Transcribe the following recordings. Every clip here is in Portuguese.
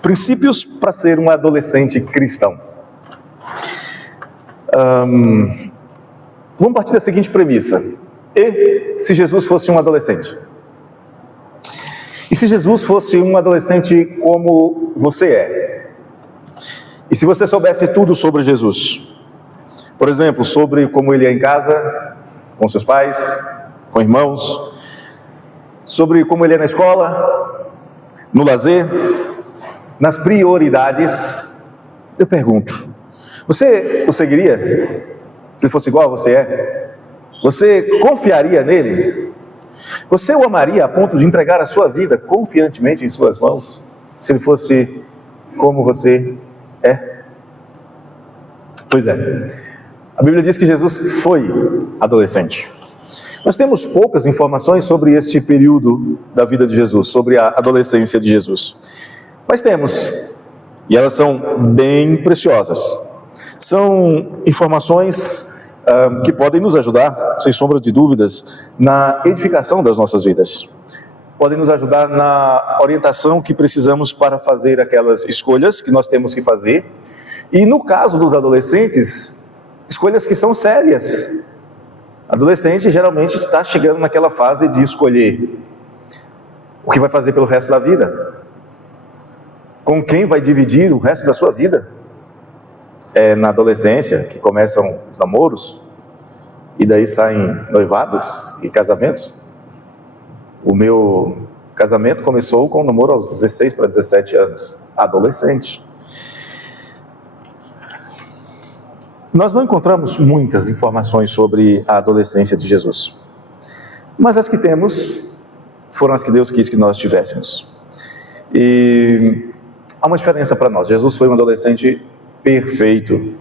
Princípios para ser um adolescente cristão. Vamos partir da seguinte premissa: e se Jesus fosse um adolescente? E se Jesus fosse um adolescente como você é? E se você soubesse tudo sobre Jesus? Por exemplo, sobre como ele é em casa, com seus pais, com irmãos, sobre como ele é na escola, no lazer, nas prioridades. Eu pergunto, você o seguiria? Se ele fosse igual a você é? Você confiaria nele? Você o amaria a ponto de entregar a sua vida confiantemente em suas mãos? Se ele fosse como você é? Pois é, a Bíblia diz que Jesus foi adolescente. Nós temos poucas informações sobre este período da vida de Jesus, sobre a adolescência de Jesus. Mas temos, e elas são bem preciosas. São informações que podem nos ajudar, sem sombra de dúvidas, na edificação das nossas vidas. Podem nos ajudar na orientação que precisamos para fazer aquelas escolhas que nós temos que fazer. E no caso dos adolescentes, escolhas que são sérias. Adolescente geralmente está chegando naquela fase de escolher o que vai fazer pelo resto da vida. Com quem vai dividir o resto da sua vida? É na adolescência que começam os namoros, e daí saem noivados e casamentos. O meu casamento começou com um namoro aos 16 para 17 anos, adolescente. Nós não encontramos muitas informações sobre a adolescência de Jesus, mas as que temos foram as que Deus quis que nós tivéssemos. E há uma diferença para nós. Jesus foi um adolescente perfeito.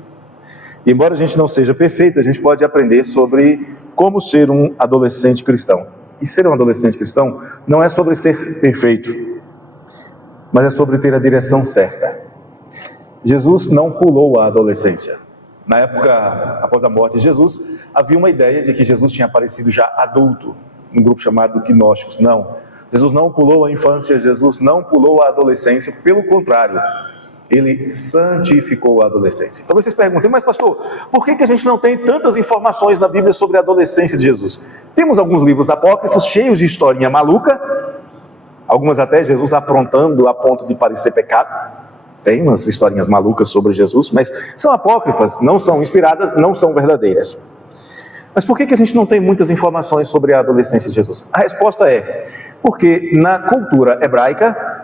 E embora a gente não seja perfeito, a gente pode aprender sobre como ser um adolescente cristão. E ser um adolescente cristão não é sobre ser perfeito, mas é sobre ter a direção certa. Jesus não pulou a adolescência. Na época, após a morte de Jesus, havia uma ideia de que Jesus tinha aparecido já adulto, num grupo chamado gnósticos. Não, Jesus não pulou a infância, Jesus não pulou a adolescência, pelo contrário, ele santificou a adolescência. Talvez vocês perguntem, mas pastor, por que a gente não tem tantas informações na Bíblia sobre a adolescência de Jesus? Temos alguns livros apócrifos cheios de historinha maluca, algumas até Jesus aprontando a ponto de parecer pecado. Tem umas historinhas malucas sobre Jesus, mas são apócrifas, não são inspiradas, não são verdadeiras. Mas por que a gente não tem muitas informações sobre a adolescência de Jesus? A resposta é, porque na cultura hebraica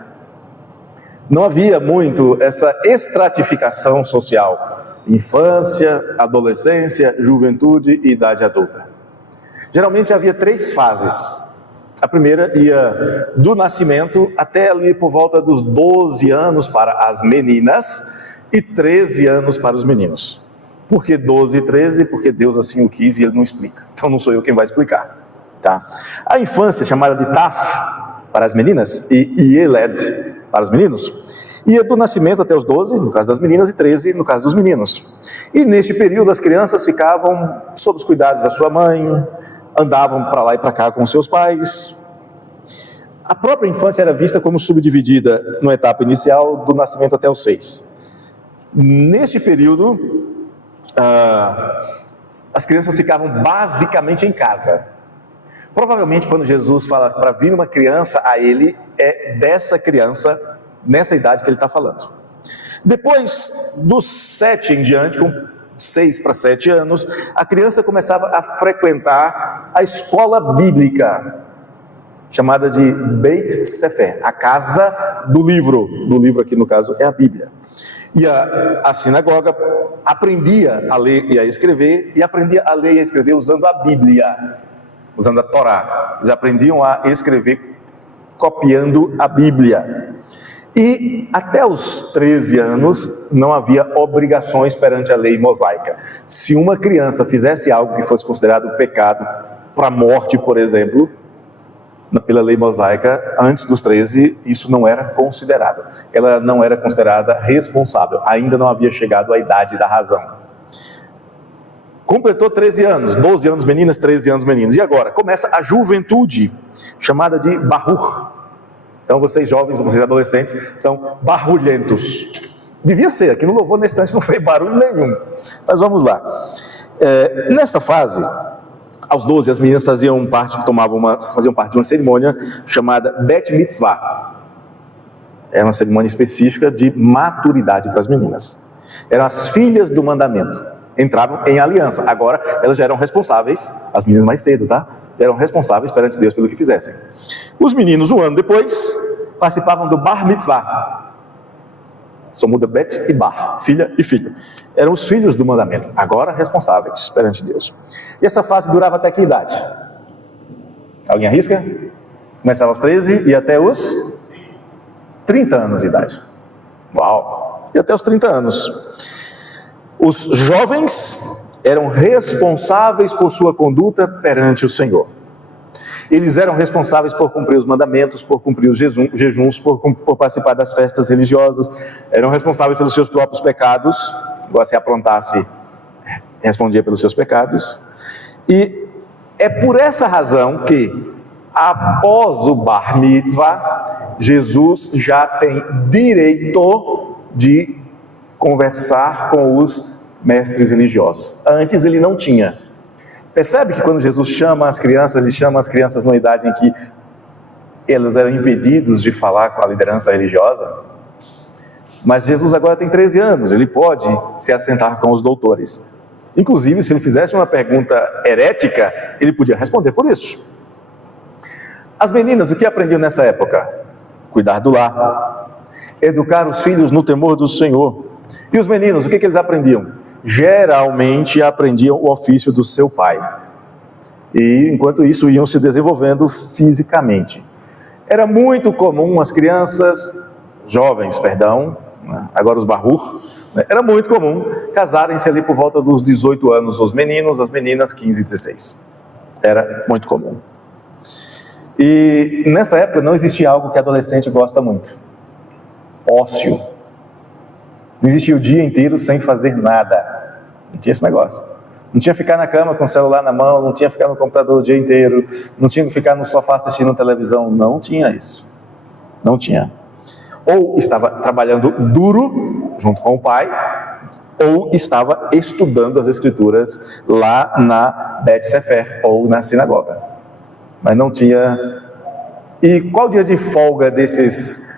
não havia muito essa estratificação social. Infância, adolescência, juventude e idade adulta. Geralmente havia 3 fases. A primeira ia do nascimento até ali por volta dos 12 anos para as meninas e 13 anos para os meninos. Por que 12 e 13? Porque Deus assim o quis e Ele não explica. Então não sou eu quem vai explicar. Tá? A infância, chamada de Taf para as meninas e Yeled para os meninos, ia do nascimento até os 12, no caso das meninas, e 13 no caso dos meninos. E neste período as crianças ficavam sob os cuidados da sua mãe, andavam para lá e para cá com seus pais. A própria infância era vista como subdividida na etapa inicial do nascimento até os 6. Neste período, as crianças ficavam basicamente em casa. Provavelmente quando Jesus fala para vir uma criança a ele, é dessa criança, nessa idade que ele está falando. Depois dos 7 em diante, com 6 para 7 anos, a criança começava a frequentar a escola bíblica, chamada de Beit Sefer, a casa do livro aqui no caso é a Bíblia. E a sinagoga aprendia a ler e a escrever, e aprendia a ler e a escrever usando a Bíblia, usando a Torá. Eles aprendiam a escrever copiando a Bíblia. E até os 13 anos não havia obrigações perante a lei mosaica. Se uma criança fizesse algo que fosse considerado pecado, para a morte, por exemplo, pela lei mosaica, antes dos 13, isso não era considerado. Ela não era considerada responsável. Ainda não havia chegado à idade da razão. Completou 13 anos, 12 anos meninas, 13 anos meninos. E agora? Começa a juventude, chamada de Bahur. Então vocês jovens, vocês adolescentes, são barulhentos. Devia ser, aqui no louvor nesse instante não fez barulho nenhum. Mas vamos lá. Nesta fase, aos 12, as meninas faziam parte de uma cerimônia chamada Bet Mitzvah. Era uma cerimônia específica de maturidade para as meninas. Eram as filhas do mandamento. Entravam em aliança. Agora, elas já eram responsáveis, as meninas mais cedo, tá? Eram responsáveis perante Deus pelo que fizessem. Os meninos, um ano depois, participavam do Bar Mitzvah. Só muda Bet e Bar, filha e filho. Eram os filhos do mandamento, agora responsáveis perante Deus. E essa fase durava até que idade? Alguém arrisca? Começava aos 13 e até os 30 anos de idade. Uau! E até os 30 anos. Os jovens eram responsáveis por sua conduta perante o Senhor. Eles eram responsáveis por cumprir os mandamentos, por cumprir os jejuns, por participar das festas religiosas. Eram responsáveis pelos seus próprios pecados. Igual se aprontasse, respondia pelos seus pecados. E é por essa razão que, após o Bar Mitzvah, Jesus já tem direito de conversar com os mestres religiosos. Antes ele não tinha. Percebe que quando Jesus chama as crianças, ele chama as crianças numa idade em que elas eram impedidos de falar com a liderança religiosa? Mas Jesus agora tem 13 anos, ele pode se assentar com os doutores. Inclusive, se ele fizesse uma pergunta herética, ele podia responder por isso. As meninas, o que aprendiam nessa época? Cuidar do lar, educar os filhos no temor do Senhor. E os meninos, o que eles aprendiam? Geralmente aprendiam o ofício do seu pai. E enquanto isso iam se desenvolvendo fisicamente. Era muito comum as crianças, jovens, agora os barrur, era muito comum casarem-se ali por volta dos 18 anos, os meninos, as meninas 15, 16. Era muito comum. E nessa época não existia algo que adolescente gosta muito: ócio. Não existia o dia inteiro sem fazer nada. Não tinha esse negócio. Não tinha que ficar na cama com o celular na mão, não tinha que ficar no computador o dia inteiro, não tinha que ficar no sofá assistindo televisão. Não tinha isso. Não tinha. Ou estava trabalhando duro junto com o pai, ou estava estudando as escrituras lá na Bet Sefer, ou na sinagoga. Mas não tinha. E qual dia de folga desses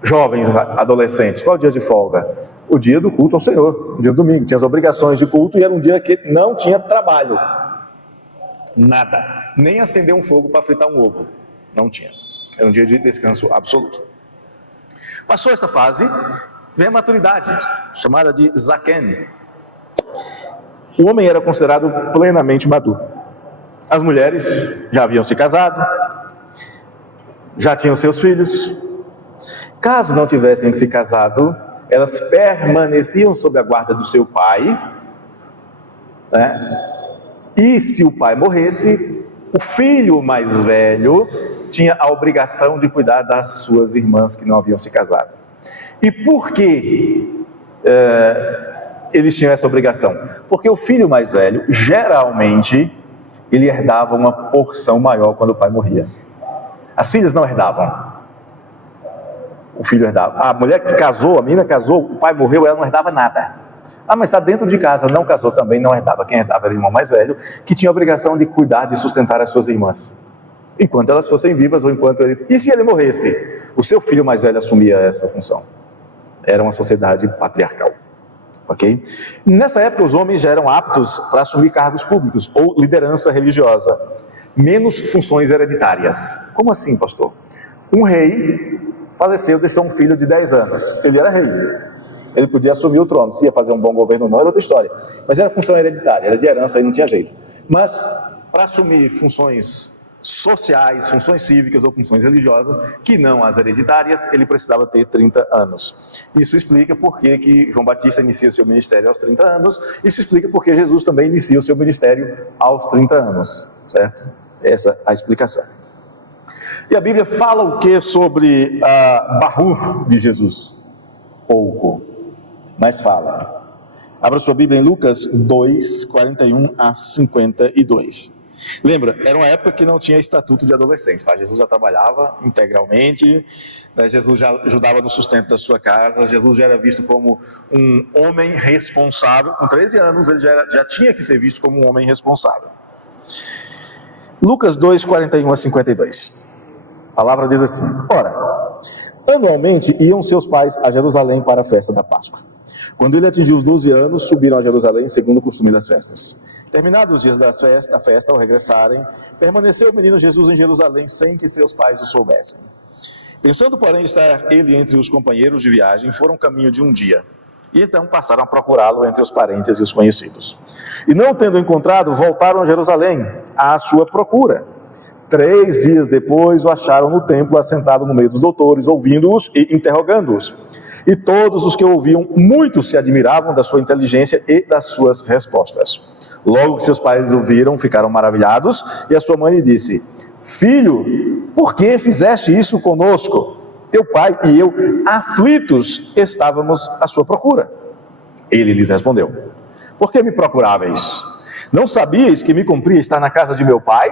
jovens adolescentes? Qual o dia de folga? O dia do culto ao Senhor, o dia do domingo. Tinha as obrigações de culto e era um dia que não tinha trabalho. Nada. Nem acender um fogo para fritar um ovo. Não tinha. Era um dia de descanso absoluto. Passou essa fase, vem a maturidade, chamada de Zaken. O homem era considerado plenamente maduro. As mulheres já haviam se casado, já tinham seus filhos. Caso não tivessem se casado, elas permaneciam sob a guarda do seu pai, né? E se o pai morresse, o filho mais velho tinha a obrigação de cuidar das suas irmãs que não haviam se casado. E por que eles tinham essa obrigação? Porque o filho mais velho, geralmente, ele herdava uma porção maior quando o pai morria. As filhas não herdavam. O filho herdava. A mulher que casou, a menina casou, o pai morreu, ela não herdava nada. Ah, mas está dentro de casa, não casou também, não herdava. Quem herdava era o irmão mais velho, que tinha a obrigação de cuidar, de sustentar as suas irmãs, enquanto elas fossem vivas ou enquanto ele... E se ele morresse? O seu filho mais velho assumia essa função. Era uma sociedade patriarcal. Ok? Nessa época, os homens já eram aptos para assumir cargos públicos ou liderança religiosa. Menos funções hereditárias. Como assim, pastor? Um rei faleceu, deixou um filho de 10 anos. Ele era rei. Ele podia assumir o trono. Se ia fazer um bom governo ou não, era outra história. Mas era função hereditária, era de herança, aí não tinha jeito. Mas, para assumir funções sociais, funções cívicas ou funções religiosas, que não as hereditárias, ele precisava ter 30 anos. Isso explica por que João Batista inicia o seu ministério aos 30 anos. Isso explica por que Jesus também inicia o seu ministério aos 30 anos. Certo? Essa é a explicação. E a Bíblia fala o que sobre a Barur de Jesus? Pouco, mas fala. Abra sua Bíblia em Lucas 2, 41 a 52. Lembra, era uma época que não tinha estatuto de adolescente, tá? Jesus já trabalhava integralmente, né? Jesus já ajudava no sustento da sua casa, Jesus já era visto como um homem responsável. Com 13 anos ele já tinha que ser visto como um homem responsável. Lucas 2, 41 a 52. A palavra diz assim: Ora, anualmente iam seus pais a Jerusalém para a festa da Páscoa. Quando ele atingiu os 12 anos, subiram a Jerusalém segundo o costume das festas. Terminados os dias da festa, ao regressarem, permaneceu o menino Jesus em Jerusalém sem que seus pais o soubessem. Pensando, porém, estar ele entre os companheiros de viagem, foram caminho de um dia. E então passaram a procurá-lo entre os parentes e os conhecidos. E não tendo encontrado, voltaram a Jerusalém à sua procura. 3 dias depois o acharam no templo, assentado no meio dos doutores, ouvindo-os e interrogando-os. E todos os que o ouviam, muitos se admiravam da sua inteligência e das suas respostas. Logo que seus pais o viram, ficaram maravilhados, e a sua mãe lhe disse: Filho, por que fizeste isso conosco? Teu pai e eu, aflitos, estávamos à sua procura. Ele lhes respondeu: Por que me procuráveis? Não sabíeis que me cumpria estar na casa de meu pai?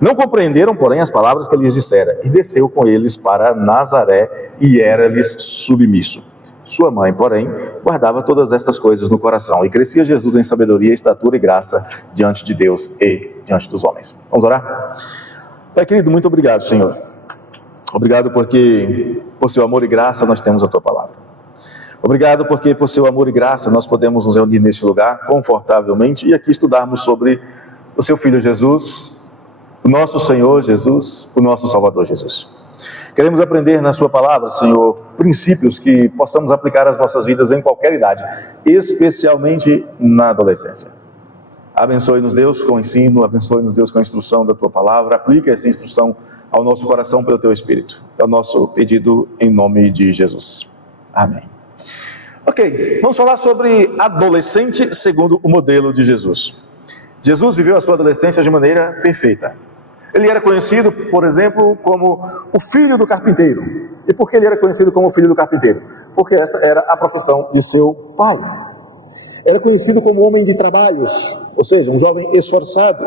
Não compreenderam, porém, as palavras que ele lhes dissera, e desceu com eles para Nazaré, e era-lhes submisso. Sua mãe, porém, guardava todas estas coisas no coração, e crescia Jesus em sabedoria, estatura e graça diante de Deus e diante dos homens. Vamos orar? Pai querido, muito obrigado, Senhor. Obrigado porque, por seu amor e graça, nós temos a tua palavra. Obrigado porque, por seu amor e graça, nós podemos nos reunir neste lugar confortavelmente e aqui estudarmos sobre o seu Filho Jesus, o nosso Senhor Jesus, o nosso Salvador Jesus. Queremos aprender na sua palavra, Senhor, princípios que possamos aplicar às nossas vidas em qualquer idade, especialmente na adolescência. Abençoe-nos, Deus, com o ensino, abençoe-nos, Deus, com a instrução da tua palavra, aplica essa instrução ao nosso coração pelo teu Espírito. É o nosso pedido em nome de Jesus. Amém. Ok, vamos falar sobre adolescente segundo o modelo de Jesus. Jesus viveu a sua adolescência de maneira perfeita. Ele era conhecido, por exemplo, como o filho do carpinteiro. E por que ele era conhecido como o filho do carpinteiro? Porque esta era a profissão de seu pai. Era conhecido como homem de trabalhos, ou seja, um jovem esforçado.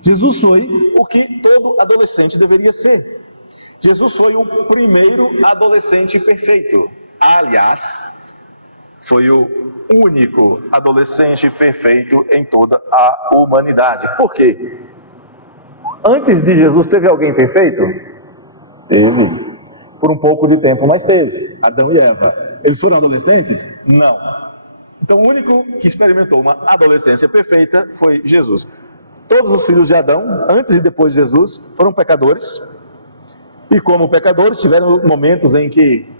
Jesus foi o que todo adolescente deveria ser. Jesus foi o primeiro adolescente perfeito. Aliás, foi o único adolescente perfeito em toda a humanidade. Por quê? Antes de Jesus teve alguém perfeito? Teve. Por um pouco de tempo, mas teve. Adão e Eva. Eles foram adolescentes? Não. Então o único que experimentou uma adolescência perfeita foi Jesus. Todos os filhos de Adão, antes e depois de Jesus, foram pecadores. E como pecadores, tiveram momentos em que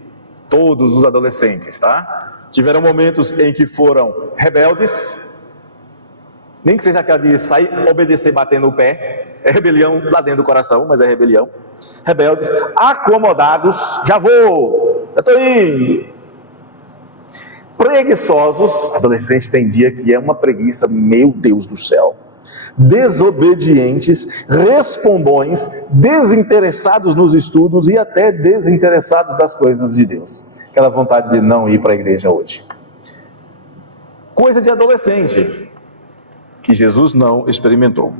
todos os adolescentes, tá? Tiveram momentos em que foram rebeldes, nem que seja aquela de sair, obedecer, batendo o pé, é rebelião lá dentro do coração, mas é rebelião. Rebeldes, acomodados, já estou indo. Preguiçosos, adolescente tem dia que é uma preguiça, meu Deus do céu. Desobedientes, respondões, desinteressados nos estudos e até desinteressados das coisas de Deus. Aquela vontade de não ir para a igreja hoje. Coisa de adolescente, que Jesus não experimentou.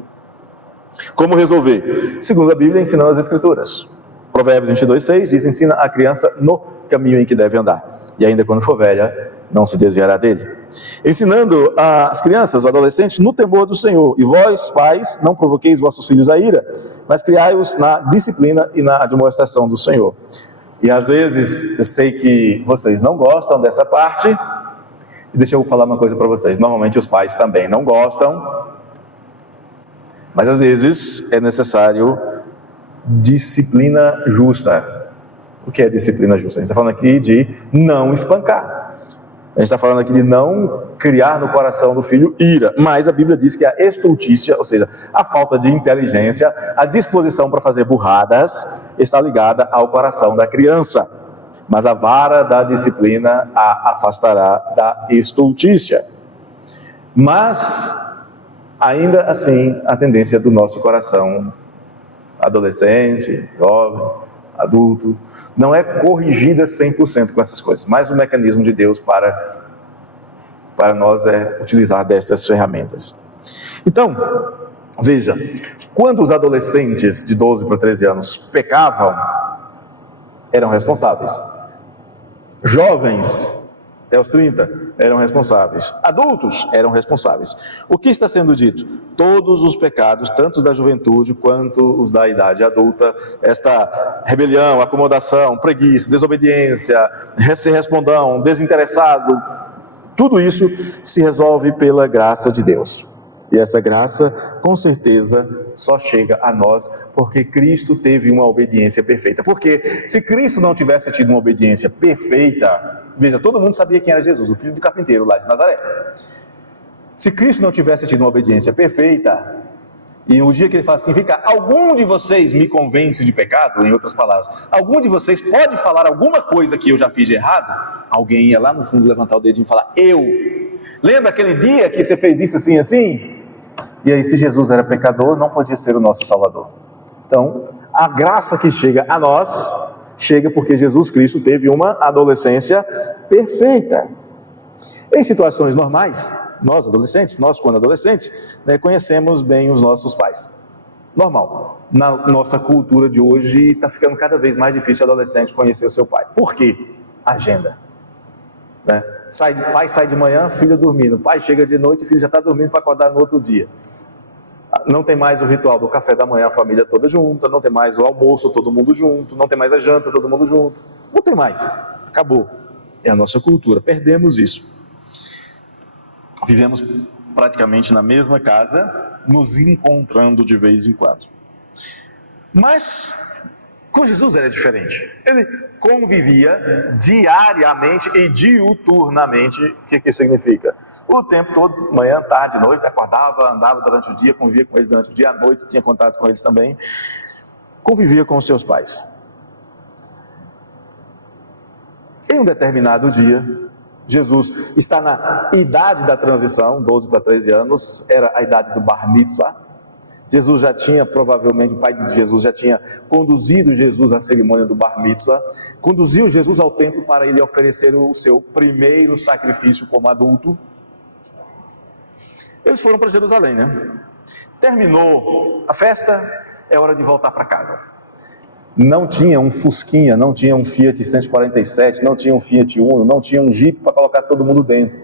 Como resolver? Segundo a Bíblia, ensinando as Escrituras. Provérbios 22:6 diz: ensina a criança no caminho em que deve andar, e ainda quando for velha, não se desviará dele. Ensinando as crianças, os adolescentes, no temor do Senhor. E vós, pais, não provoqueis vossos filhos a ira, mas criai-os na disciplina e na admoestação do Senhor. E às vezes, eu sei que vocês não gostam dessa parte, e deixa eu falar uma coisa para vocês. Normalmente os pais também não gostam, mas às vezes é necessário disciplina justa. O que é disciplina justa? A gente está falando aqui de não espancar. A gente está falando aqui de não criar no coração do filho ira. Mas a Bíblia diz que a estultícia, ou seja, a falta de inteligência, a disposição para fazer burradas, está ligada ao coração da criança. Mas a vara da disciplina a afastará da estultícia. Mas, ainda assim, a tendência do nosso coração, adolescente, jovem, adulto, não é corrigida 100% com essas coisas, mas o mecanismo de Deus para nós é utilizar destas ferramentas. Então, Veja, quando os adolescentes de 12 para 13 anos pecavam, eram responsáveis. Jovens, até os 30, eram responsáveis. Adultos eram responsáveis. O que está sendo dito? Todos os pecados, tanto os da juventude quanto os da idade adulta, esta rebelião, acomodação, preguiça, desobediência, ser respondão, desinteressado, tudo isso se resolve pela graça de Deus. E essa graça, com certeza, só chega a nós porque Cristo teve uma obediência perfeita. Porque se Cristo não tivesse tido uma obediência perfeita, veja, todo mundo sabia quem era Jesus, o filho do carpinteiro lá de Nazaré. Se Cristo não tivesse tido uma obediência perfeita, e o dia que ele fala assim, fica, algum de vocês me convence de pecado, em outras palavras, algum de vocês pode falar alguma coisa que eu já fiz de errado? Alguém ia lá no fundo levantar o dedinho e falar, eu. Lembra aquele dia que você fez isso assim, assim? E aí, se Jesus era pecador, não podia ser o nosso Salvador. Então, a graça que chega a nós, chega porque Jesus Cristo teve uma adolescência perfeita. Em situações normais, nós adolescentes, nós quando adolescentes, conhecemos bem os nossos pais. Normal. Na nossa cultura de hoje, está ficando cada vez mais difícil o adolescente conhecer o seu pai. Por quê? Agenda. Pai sai de manhã, filho dormindo. Pai chega de noite, o filho já está dormindo para acordar no outro dia. Não tem mais o ritual do café da manhã, a família toda junta. Não tem mais o almoço, todo mundo junto. Não tem mais a janta, todo mundo junto. Não tem mais. Acabou. É a nossa cultura. Perdemos isso. Vivemos praticamente na mesma casa, nos encontrando de vez em quando. Mas com Jesus era diferente. Ele convivia diariamente e diuturnamente. O que isso significa? O tempo todo, manhã, tarde, noite, acordava, andava durante o dia, convivia com eles durante o dia, à noite, tinha contato com eles também. Convivia com os seus pais. Em um determinado dia, Jesus está na idade da transição, 12 para 13 anos, era a idade do Bar Mitzvah. Jesus já tinha, provavelmente, o pai de Jesus já tinha conduzido Jesus à cerimônia do Bar Mitzvah, conduziu Jesus ao templo para ele oferecer o seu primeiro sacrifício como adulto. Eles foram para Jerusalém, Terminou a festa, é hora de voltar para casa. Não tinha um Fusquinha, não tinha um Fiat 147, não tinha um Fiat Uno, não tinha um Jeep para colocar todo mundo dentro.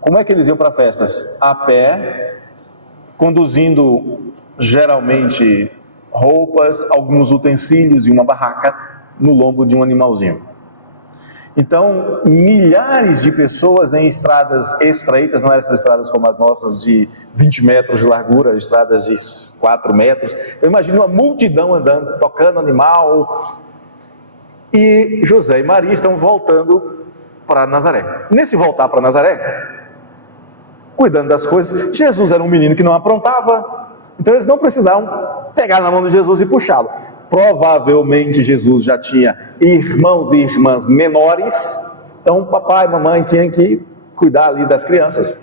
Como é que eles iam para festas? A pé, conduzindo geralmente roupas, alguns utensílios e uma barraca no lombo de um animalzinho. Então, milhares de pessoas em estradas estreitas, não eram essas estradas como as nossas de 20 metros de largura, estradas de 4 metros. Eu imagino uma multidão andando, tocando animal. E José e Maria estão voltando para Nazaré. Nesse voltar para Nazaré, cuidando das coisas, Jesus era um menino que não aprontava, então eles não precisavam pegar na mão de Jesus e puxá-lo. Provavelmente Jesus já tinha irmãos e irmãs menores, então papai e mamãe tinham que cuidar ali das crianças.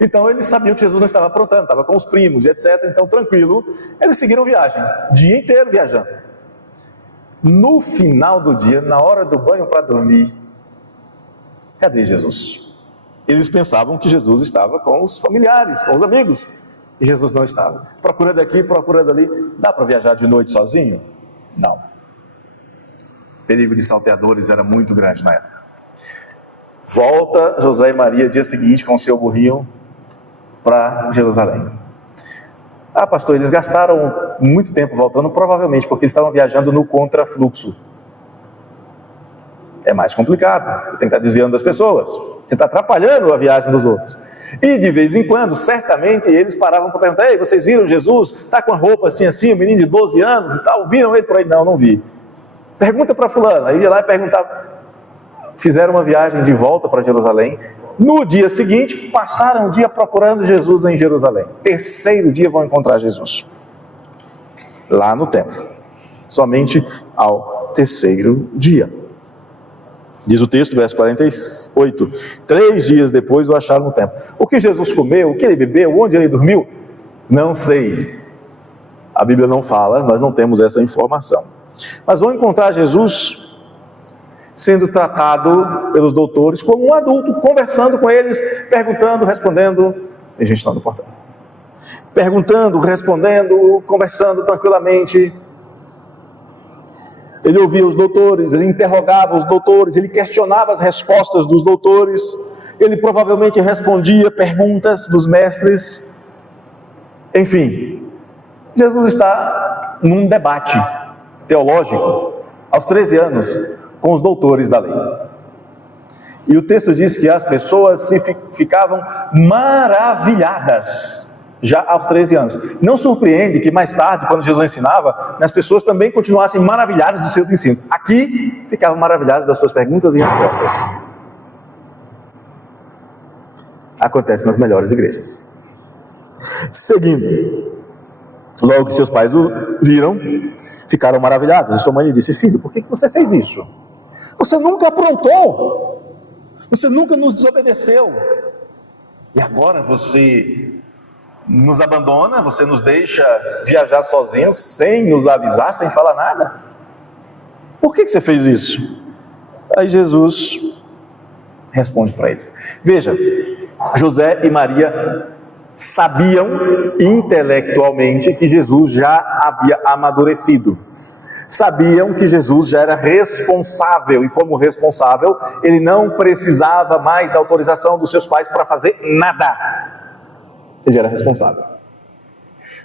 Então eles sabiam que Jesus não estava aprontando, estava com os primos e etc. Então tranquilo, eles seguiram viagem, dia inteiro viajando. No final do dia, na hora do banho para dormir, cadê Jesus? Eles pensavam que Jesus estava com os familiares, com os amigos. E Jesus não estava. Procurando aqui, procurando ali. Dá para viajar de noite sozinho? Não. O perigo de salteadores era muito grande na época. Volta José e Maria dia seguinte com o seu burrinho para Jerusalém. Pastor, eles gastaram muito tempo voltando, provavelmente porque eles estavam viajando no contrafluxo. É mais complicado, tem que estar desviando das pessoas. Você está atrapalhando a viagem dos outros. E de vez em quando, certamente, eles paravam para perguntar: ei, vocês viram Jesus? Está com a roupa assim, assim, um menino de 12 anos e tal, viram ele por aí? Não, não vi. Pergunta para fulano. Aí ia lá e perguntava. Fizeram uma viagem de volta para Jerusalém. No dia seguinte, passaram o dia procurando Jesus em Jerusalém. Terceiro dia vão encontrar Jesus. Lá no templo. Somente ao terceiro dia. Diz o texto, verso 48, 3 dias depois o acharam no templo. O que Jesus comeu, o que ele bebeu, onde ele dormiu? Não sei. A Bíblia não fala, nós não temos essa informação. Mas vão encontrar Jesus sendo tratado pelos doutores como um adulto, conversando com eles, perguntando, respondendo. Tem gente lá no portão. perguntando, respondendo, conversando tranquilamente. Ele ouvia os doutores, ele interrogava os doutores, ele questionava as respostas dos doutores, ele provavelmente respondia perguntas dos mestres. Enfim, Jesus está num debate teológico aos 13 anos com os doutores da lei. E o texto diz que as pessoas ficavam maravilhadas já aos 13 anos. Não surpreende que mais tarde, quando Jesus ensinava, as pessoas também continuassem maravilhadas dos seus ensinos. Aqui, ficavam maravilhadas das suas perguntas e respostas. Acontece nas melhores igrejas. Seguindo, logo que seus pais o viram, ficaram maravilhados. E sua mãe lhe disse: filho, por que você fez isso? Você nunca aprontou. Você nunca nos desobedeceu. E agora você nos abandona, você nos deixa viajar sozinhos, sem nos avisar, sem falar nada? Por que você fez isso? Aí Jesus responde para eles. Veja, José e Maria sabiam intelectualmente que Jesus já havia amadurecido. Sabiam que Jesus já era responsável, e como responsável, ele não precisava mais da autorização dos seus pais para fazer nada. Ele já era responsável.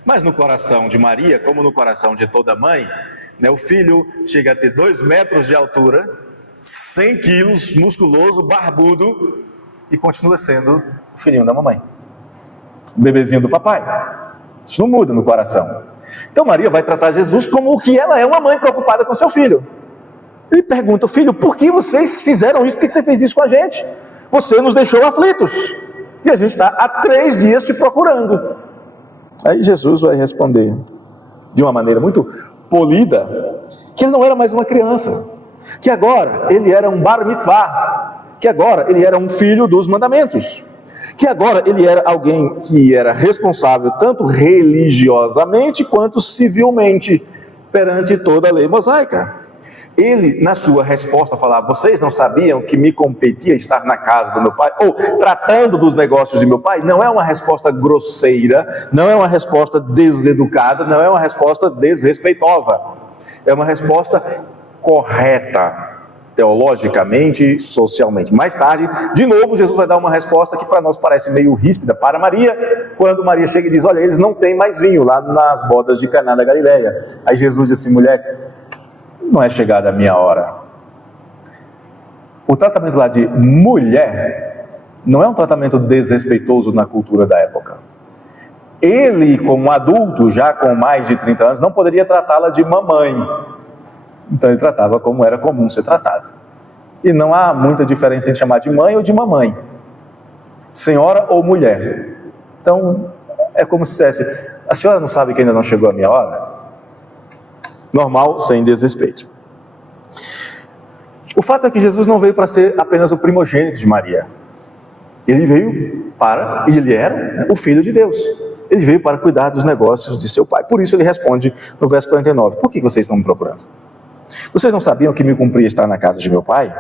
Mas no coração de Maria, como no coração de toda mãe, o filho chega a ter 2 metros de altura, 100 quilos, musculoso, barbudo, e continua sendo o filhinho da mamãe, o bebezinho do papai. Isso não muda no coração. Então Maria vai tratar Jesus como o que ela é, uma mãe preocupada com seu filho. Ele pergunta: filho, por que vocês fizeram isso? Por que você fez isso com a gente? Você nos deixou aflitos. E a gente está há 3 dias te procurando. Aí Jesus vai responder de uma maneira muito polida que ele não era mais uma criança, que agora ele era um bar mitzvah, que agora ele era um filho dos mandamentos, que agora ele era alguém que era responsável tanto religiosamente quanto civilmente perante toda a lei mosaica. Ele, na sua resposta, falava: vocês não sabiam que me competia estar na casa do meu pai? Ou tratando dos negócios de meu pai? Não é uma resposta grosseira, não é uma resposta deseducada, não é uma resposta desrespeitosa. É uma resposta correta, teologicamente, socialmente. Mais tarde, de novo, Jesus vai dar uma resposta que para nós parece meio ríspida para Maria, quando Maria chega e diz: olha, eles não têm mais vinho lá nas bodas de Caná da Galileia. Aí Jesus diz assim: mulher, não é chegada a minha hora. O tratamento lá de mulher não é um tratamento desrespeitoso na cultura da época. Ele, como adulto, já com mais de 30 anos, não poderia tratá-la de mamãe. Então ele tratava como era comum ser tratado. E não há muita diferença em chamar de mãe ou de mamãe, senhora ou mulher. Então é como se dissesse: a senhora não sabe que ainda não chegou a minha hora? Normal, sem desrespeito. O fato é que Jesus não veio para ser apenas o primogênito de Maria. Ele veio para, e ele era, o Filho de Deus. Ele veio para cuidar dos negócios de seu pai. Por isso ele responde no verso 49: por que vocês estão me procurando? Vocês não sabiam que me cumpria estar na casa de meu pai?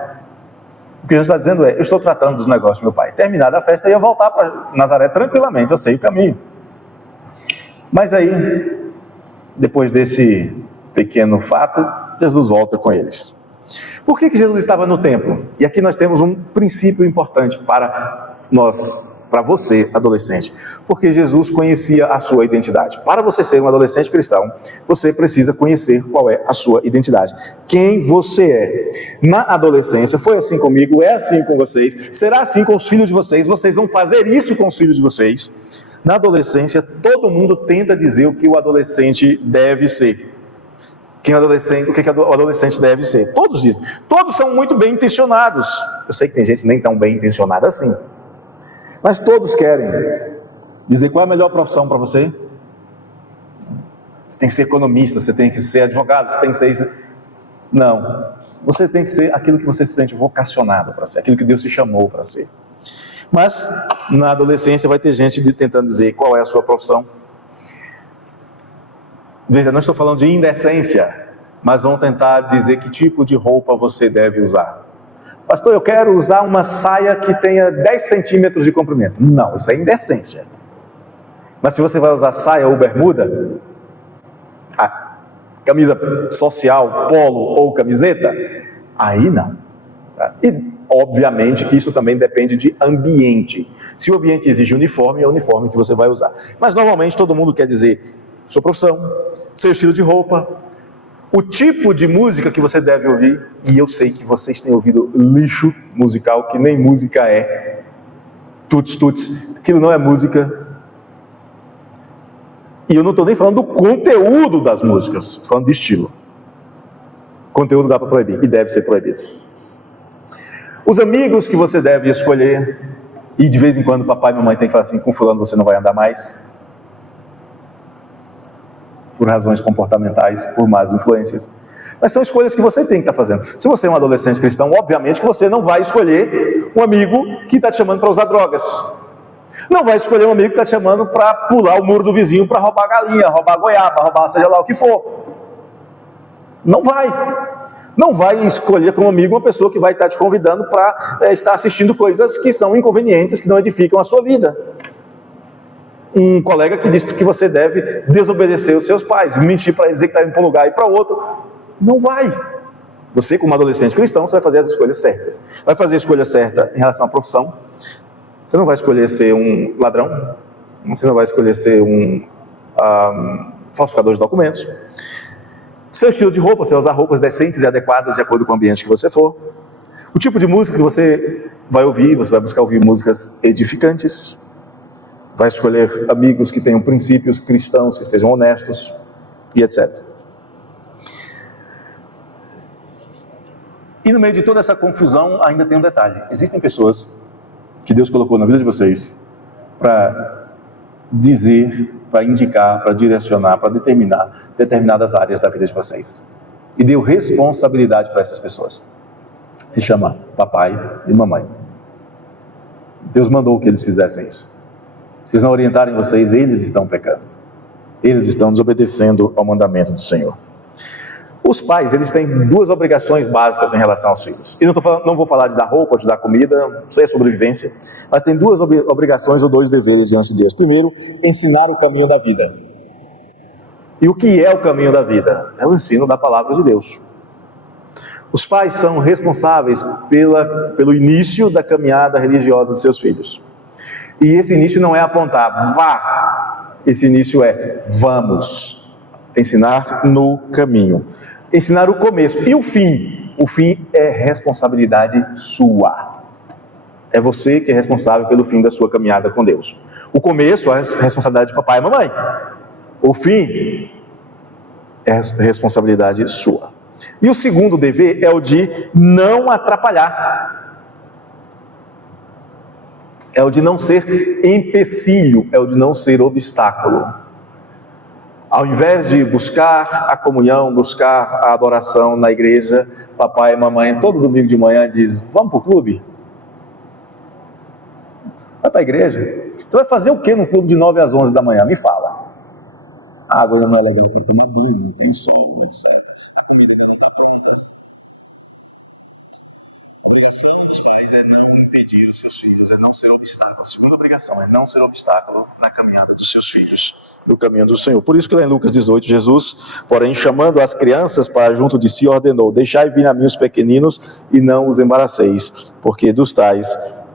O que Jesus está dizendo é: eu estou tratando dos negócios do meu pai. Terminada a festa, eu ia voltar para Nazaré tranquilamente, eu sei o caminho. Mas aí, depois desse pequeno fato, Jesus volta com eles. Por que Jesus estava no templo? E aqui nós temos um princípio importante para nós, para você, adolescente. Porque Jesus conhecia a sua identidade. Para você ser um adolescente cristão, você precisa conhecer qual é a sua identidade. Quem você é. Na adolescência, foi assim comigo, é assim com vocês, será assim com os filhos de vocês, vocês vão fazer isso com os filhos de vocês. Na adolescência, todo mundo tenta dizer o que o adolescente deve ser. O que o adolescente deve ser. Todos dizem. Todos são muito bem intencionados. Eu sei que tem gente nem tão bem intencionada assim. Mas todos querem dizer qual é a melhor profissão para você. Você tem que ser economista, você tem que ser advogado, você tem que ser... Não. Você tem que ser aquilo que você se sente vocacionado para ser, aquilo que Deus te chamou para ser. Mas na adolescência vai ter gente tentando dizer qual é a sua profissão. Veja, não estou falando de indecência, mas vão tentar dizer que tipo de roupa você deve usar. Pastor, eu quero usar uma saia que tenha 10 centímetros de comprimento. Não, isso é indecência. Mas se você vai usar saia ou bermuda, a camisa social, polo ou camiseta, aí não. E obviamente que isso também depende de ambiente. Se o ambiente exige uniforme, é o uniforme que você vai usar. Mas normalmente todo mundo quer dizer sua profissão, seu estilo de roupa, o tipo de música que você deve ouvir. E eu sei que vocês têm ouvido lixo musical, que nem música é. Tuts, tuts, aquilo não é música. E eu não estou nem falando do conteúdo das músicas, estou falando de estilo. Conteúdo dá para proibir, e deve ser proibido. Os amigos que você deve escolher, e de vez em quando papai e mamãe tem que falar assim, com fulano você não vai andar mais, por razões comportamentais, por más influências. Mas são escolhas que você tem que estar fazendo. Se você é um adolescente cristão, obviamente que você não vai escolher um amigo que está te chamando para usar drogas. Não vai escolher um amigo que está te chamando para pular o muro do vizinho para roubar galinha, roubar goiaba, roubar seja lá o que for. Não vai. Não vai escolher como amigo uma pessoa que vai estar te convidando para estar assistindo coisas que são inconvenientes, que não edificam a sua vida. Um colega que diz que você deve desobedecer os seus pais, mentir para dizer que está indo para um lugar e para outro. Não vai. Você, como adolescente cristão, você vai fazer as escolhas certas. Vai fazer a escolha certa em relação à profissão. Você não vai escolher ser um ladrão. Você não vai escolher ser um falsificador de documentos. Seu estilo de roupa, você vai usar roupas decentes e adequadas de acordo com o ambiente que você for. O tipo de música que você vai ouvir, você vai buscar ouvir músicas edificantes. Vai escolher amigos que tenham princípios cristãos, que sejam honestos, e etc. E no meio de toda essa confusão, ainda tem um detalhe. Existem pessoas que Deus colocou na vida de vocês para dizer, para indicar, para direcionar, para determinar determinadas áreas da vida de vocês. E deu responsabilidade para essas pessoas. Se chama papai e mamãe. Deus mandou que eles fizessem isso. Se eles não orientarem vocês, eles estão pecando. Eles estão desobedecendo ao mandamento do Senhor. Os pais, eles têm duas obrigações básicas em relação aos filhos. E não vou falar de dar roupa, de dar comida, isso é sobrevivência, mas tem duas obrigações ou dois deveres diante de Deus. Primeiro, ensinar o caminho da vida. E o que é o caminho da vida? É o ensino da palavra de Deus. Os pais são responsáveis pelo início da caminhada religiosa de seus filhos. E esse início não é apontar, vá. Esse início é, vamos. Ensinar no caminho. Ensinar o começo. E o fim? O fim é responsabilidade sua. É você que é responsável pelo fim da sua caminhada com Deus. O começo é responsabilidade de papai e mamãe. O fim é responsabilidade sua. E o segundo dever é o de não atrapalhar. É o de não ser empecilho, é o de não ser obstáculo. Ao invés de buscar a comunhão, buscar a adoração na igreja, papai e mamãe, todo domingo de manhã diz, vamos para o clube? Vai para a igreja? Você vai fazer o que no clube de 9 às 11 da manhã? Me fala. A água não é legal para tomar banho, não tem sol, etc. A comida ainda não está pronta. A obrigação dos pais é não impedir os seus filhos, é não ser obstáculo. A segunda obrigação é não ser obstáculo na caminhada dos seus filhos, no caminho do Senhor. Por isso que lá em Lucas 18, Jesus, porém, chamando as crianças para junto de si, ordenou, deixai vir a mim os pequeninos e não os embaraceis, porque dos tais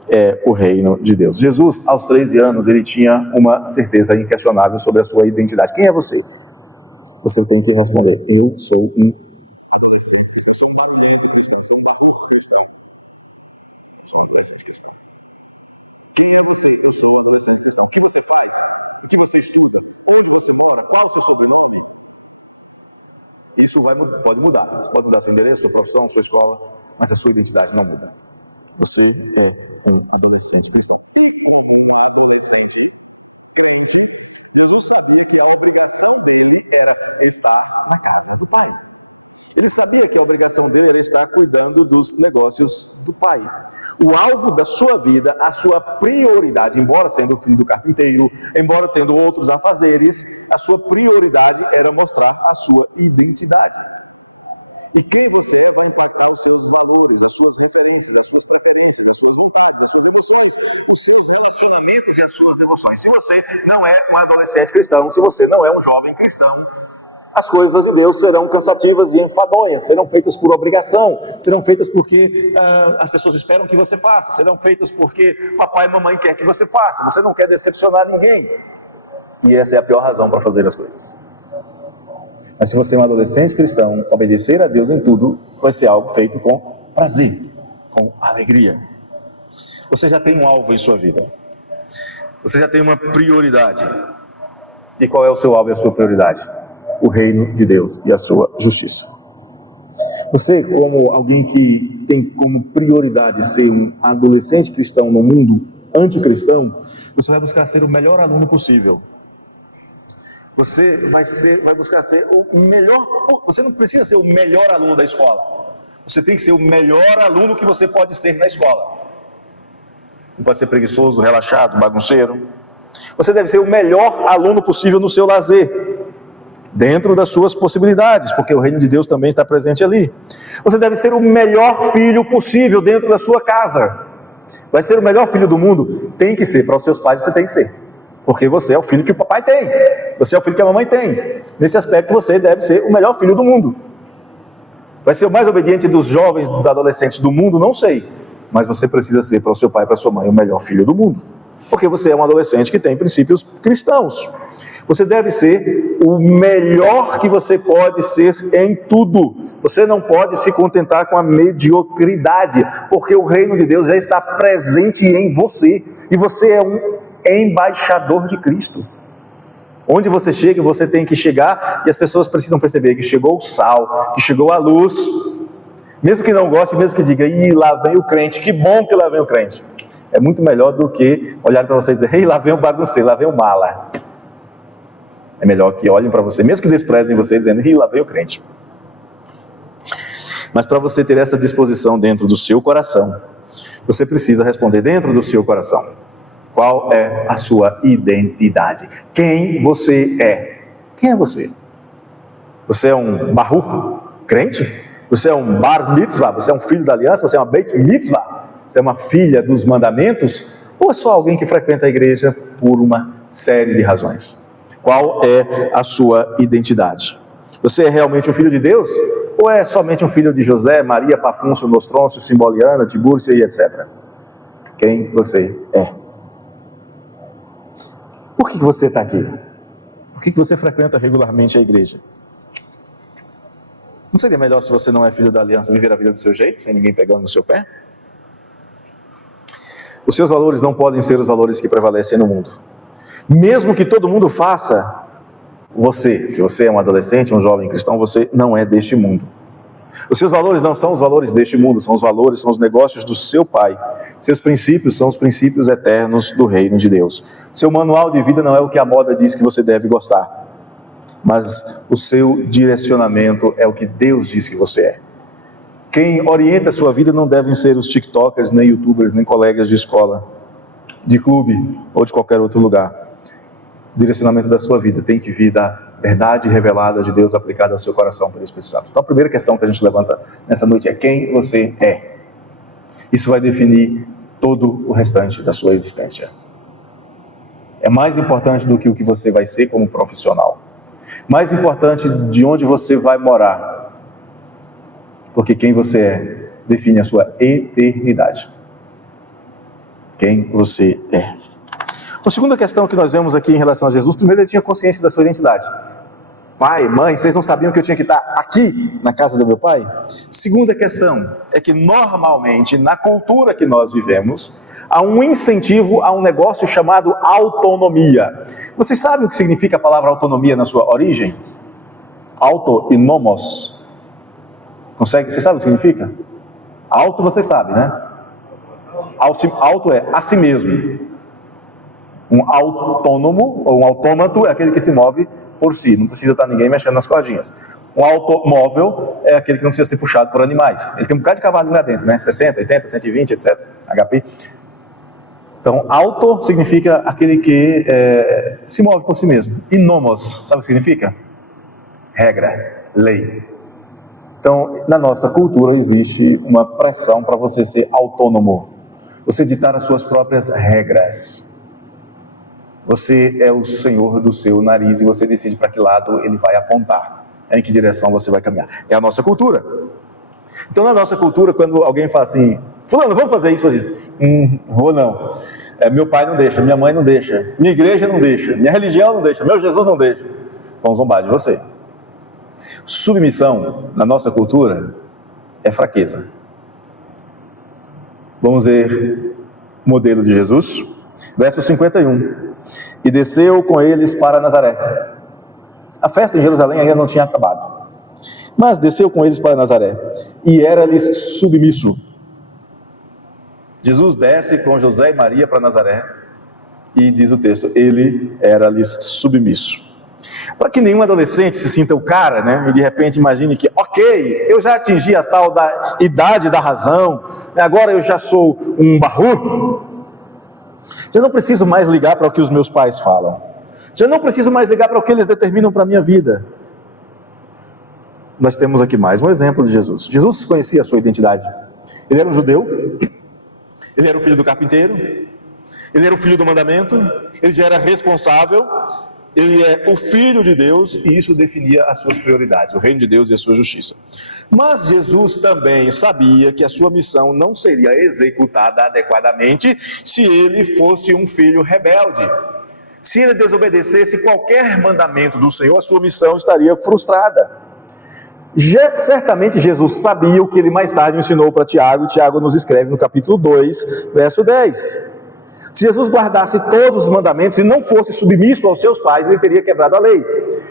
é o reino de Deus. Jesus, aos 13 anos, ele tinha uma certeza inquestionável sobre a sua identidade. Quem é você? Você tem que responder, eu sou um adolescente, eu sou um barulhento cristão, eu sou um barulho cristão. Sou um adolescente cristão. Quem é você? Eu sou um adolescente cristão. O que você faz? O que você estuda? Onde você mora? Qual é o seu sobrenome? Isso pode mudar. Pode mudar seu endereço, sua profissão, sua escola, mas a sua identidade não muda. Você é um adolescente cristão. E como um adolescente crente, Jesus sabia que a obrigação dele era estar na casa do Pai. Ele sabia que a obrigação dele era estar cuidando dos negócios do Pai. O alvo da sua vida, a sua prioridade, embora sendo filho do carpinteiro, embora tendo outros afazeres, a sua prioridade era mostrar a sua identidade. E quem você é vai impactar os seus valores, as suas referências, as suas preferências, as suas vontades, as suas emoções, os seus relacionamentos e as suas devoções. Se você não é um adolescente cristão, se você não é um jovem cristão, as coisas de Deus serão cansativas e enfadonhas, serão feitas por obrigação, serão feitas porque as pessoas esperam que você faça, serão feitas porque papai e mamãe querem que você faça, você não quer decepcionar ninguém. E essa é a pior razão para fazer as coisas. Mas se você é um adolescente cristão, obedecer a Deus em tudo vai ser algo feito com prazer, com alegria. Você já tem um alvo em sua vida. Você já tem uma prioridade. E qual é o seu alvo e a sua prioridade? O reino de Deus e a sua justiça. Você, como alguém que tem como prioridade ser um adolescente cristão no mundo anticristão, você vai buscar ser o melhor aluno possível. Você vai buscar ser o melhor. Você não precisa ser o melhor aluno da escola. Você tem que ser o melhor aluno que você pode ser na escola. Não pode ser preguiçoso, relaxado, bagunceiro. Você deve ser o melhor aluno possível no seu lazer, dentro das suas possibilidades, porque o reino de Deus também está presente ali. Você deve ser o melhor filho possível dentro da sua casa. Vai ser o melhor filho do mundo? Tem que ser. Para os seus pais você tem que ser, porque você é o filho que o papai tem, você é o filho que a mamãe tem. Nesse aspecto você deve ser o melhor filho do mundo. Vai ser o mais obediente dos jovens, dos adolescentes do mundo? Não sei, mas você precisa ser para o seu pai e para a sua mãe o melhor filho do mundo, porque você é um adolescente que tem princípios cristãos. Você deve ser o melhor que você pode ser em tudo. Você não pode se contentar com a mediocridade, porque o reino de Deus já está presente em você, e você é um embaixador de Cristo. Onde você chega, você tem que chegar, e as pessoas precisam perceber que chegou o sal, que chegou a luz, mesmo que não goste, mesmo que diga, ih, lá vem o crente, que bom que lá vem o crente. É muito melhor do que olhar para você e dizer, ei, lá vem o bagunceiro, lá vem o mala. É melhor que olhem para você, mesmo que desprezem você, dizendo, ih, lá vem o crente. Mas para você ter essa disposição dentro do seu coração, você precisa responder dentro do seu coração. Qual é a sua identidade? Quem você é? Quem é você? Você é um Bahur crente? Você é um Bar Mitzvah? Você é um filho da aliança? Você é uma Beit Mitzvah? Você é uma filha dos mandamentos? Ou é só alguém que frequenta a igreja por uma série de razões? Qual é a sua identidade? Você é realmente um filho de Deus? Ou é somente um filho de José, Maria, Pafúncio, Nostrôncio, Simboliana, Tibúrcia e etc.? Quem você é? Por que você está aqui? Por que você frequenta regularmente a igreja? Não seria melhor, se você não é filho da aliança, viver a vida do seu jeito, sem ninguém pegando no seu pé? Os seus valores não podem ser os valores que prevalecem no mundo. Mesmo que todo mundo faça, se você é um adolescente, um jovem cristão, você não é deste mundo. Os seus valores não são os valores deste mundo, são os negócios do seu pai. Seus princípios são os princípios eternos do reino de Deus. Seu manual de vida não é o que a moda diz que você deve gostar, mas o seu direcionamento é o que Deus diz que você é. Quem orienta a sua vida não devem ser os tiktokers, nem youtubers, nem colegas de escola, de clube ou de qualquer outro lugar. O direcionamento da sua vida tem que vir da verdade revelada de Deus aplicada ao seu coração pelo Espírito Santo. Então a primeira questão que a gente levanta nessa noite é quem você é. Isso vai definir todo o restante da sua existência. É mais importante do que o que você vai ser como profissional. Mais importante de onde você vai morar. Porque quem você é define a sua eternidade. Quem você é. A segunda questão que nós vemos aqui em relação a Jesus, primeiro, ele tinha consciência da sua identidade. Pai, mãe, vocês não sabiam que eu tinha que estar aqui na casa do meu pai? Segunda questão é que normalmente na cultura que nós vivemos há um incentivo a um negócio chamado autonomia. Vocês sabem o que significa a palavra autonomia na sua origem? Auto e nomos. Você sabe o que significa? Auto você sabe, né? Auto é a si mesmo. Um autônomo, ou um autômato, é aquele que se move por si, não precisa estar ninguém mexendo nas cordinhas. Um automóvel é aquele que não precisa ser puxado por animais. Ele tem um bocado de cavalo lá dentro, né? 60, 80, 120, etc. HP. Então, auto significa aquele que se move por si mesmo. E nomos, sabe o que significa? Regra, lei. Então, na nossa cultura existe uma pressão para você ser autônomo, você ditar as suas próprias regras. Você é o senhor do seu nariz e você decide para que lado ele vai apontar, em que direção você vai caminhar. É a nossa cultura. Então, na nossa cultura, quando alguém fala assim, fulano, vamos fazer isso, você diz, vou não. Meu pai não deixa, minha mãe não deixa, minha igreja não deixa, minha religião não deixa, meu Jesus não deixa. Vão zombar de você. Submissão, na nossa cultura, é fraqueza. Vamos ver o modelo de Jesus. Verso 51. E desceu com eles para Nazaré. A festa em Jerusalém ainda não tinha acabado. Mas desceu com eles para Nazaré. E era-lhes submisso. Jesus desce com José e Maria para Nazaré. E diz o texto, ele era-lhes submisso. Para que nenhum adolescente se sinta o cara, né? E de repente imagine que, ok, eu já atingi a tal da idade da razão, agora eu já sou um barulho. Já não preciso mais ligar para o que os meus pais falam. Já não preciso mais ligar para o que eles determinam para a minha vida. Nós temos aqui mais um exemplo de Jesus. Jesus conhecia a sua identidade. Ele era um judeu, ele era o filho do carpinteiro, ele era o filho do mandamento, ele já era responsável, ele é o Filho de Deus e isso definia as suas prioridades, o reino de Deus e a sua justiça. Mas Jesus também sabia que a sua missão não seria executada adequadamente se ele fosse um filho rebelde. Se ele desobedecesse qualquer mandamento do Senhor, a sua missão estaria frustrada. Certamente Jesus sabia o que ele mais tarde ensinou para Tiago, e Tiago nos escreve no capítulo 2, verso 10. Se Jesus guardasse todos os mandamentos e não fosse submisso aos seus pais, ele teria quebrado a lei.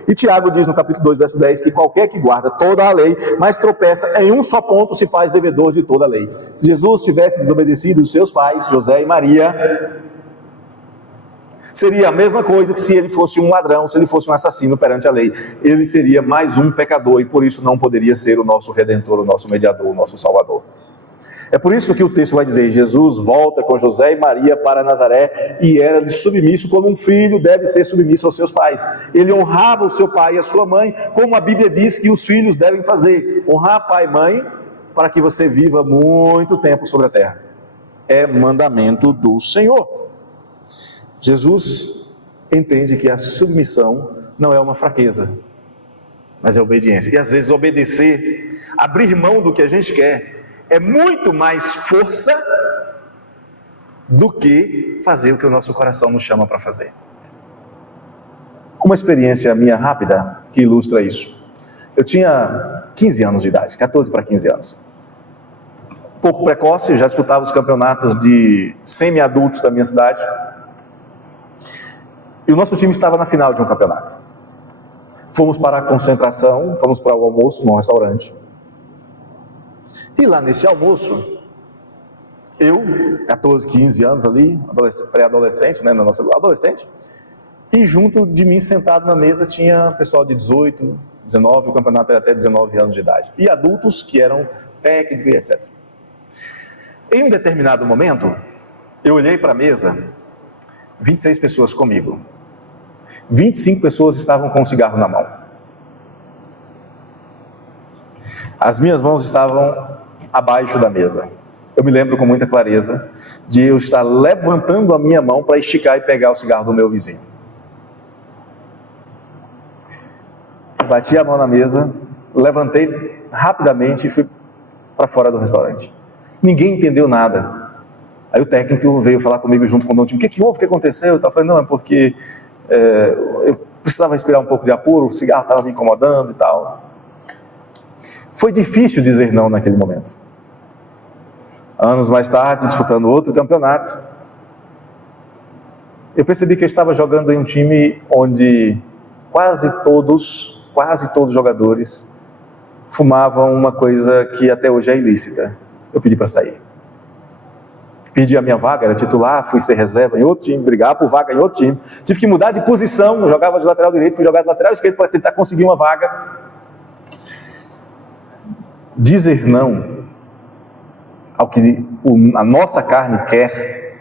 E Tiago diz no capítulo 2, verso 10, que qualquer que guarda toda a lei, mas tropeça em um só ponto, se faz devedor de toda a lei. Se Jesus tivesse desobedecido os seus pais, José e Maria, seria a mesma coisa que se ele fosse um ladrão, se ele fosse um assassino perante a lei. Ele seria mais um pecador e por isso não poderia ser o nosso Redentor, o nosso Mediador, o nosso Salvador. É por isso que o texto vai dizer, Jesus volta com José e Maria para Nazaré e era-lhe submisso como um filho deve ser submisso aos seus pais. Ele honrava o seu pai e a sua mãe, como a Bíblia diz que os filhos devem fazer. Honrar pai e mãe para que você viva muito tempo sobre a terra. É mandamento do Senhor. Jesus entende que a submissão não é uma fraqueza, mas é obediência. E às vezes obedecer, abrir mão do que a gente quer, é muito mais força do que fazer o que o nosso coração nos chama para fazer. Uma experiência minha rápida que ilustra isso. Eu tinha 15 anos de idade, 14 para 15 anos. Pouco precoce, já disputava os campeonatos de semi-adultos da minha cidade. E o nosso time estava na final de um campeonato. Fomos para a concentração, fomos para o almoço num restaurante. E lá nesse almoço, eu, 14, 15 anos ali, pré-adolescente, né, na nossa adolescente, e junto de mim, sentado na mesa, tinha pessoal de 18, 19, o campeonato era até 19 anos de idade. E adultos que eram técnicos e etc. Em um determinado momento, eu olhei para a mesa, 26 pessoas comigo. 25 pessoas estavam com um cigarro na mão. As minhas mãos estavam abaixo da mesa. Eu me lembro com muita clareza de eu estar levantando a minha mão para esticar e pegar o cigarro do meu vizinho. Bati a mão na mesa, levantei rapidamente e fui para fora do restaurante. Ninguém entendeu nada. Aí o técnico veio falar comigo junto com o dono do time. O que houve? O que aconteceu? Eu falei, não, é porque eu precisava respirar um pouco de apuro, o cigarro estava me incomodando e tal. Foi difícil dizer não naquele momento. Anos mais tarde, disputando outro campeonato, eu percebi que eu estava jogando em um time onde quase todos os jogadores fumavam uma coisa que até hoje é ilícita. Eu pedi para sair. Perdi a minha vaga, era titular, fui ser reserva em outro time, brigar por vaga em outro time. Tive que mudar de posição, eu jogava de lateral direito, fui jogar de lateral esquerdo para tentar conseguir uma vaga. Dizer não ao que a nossa carne quer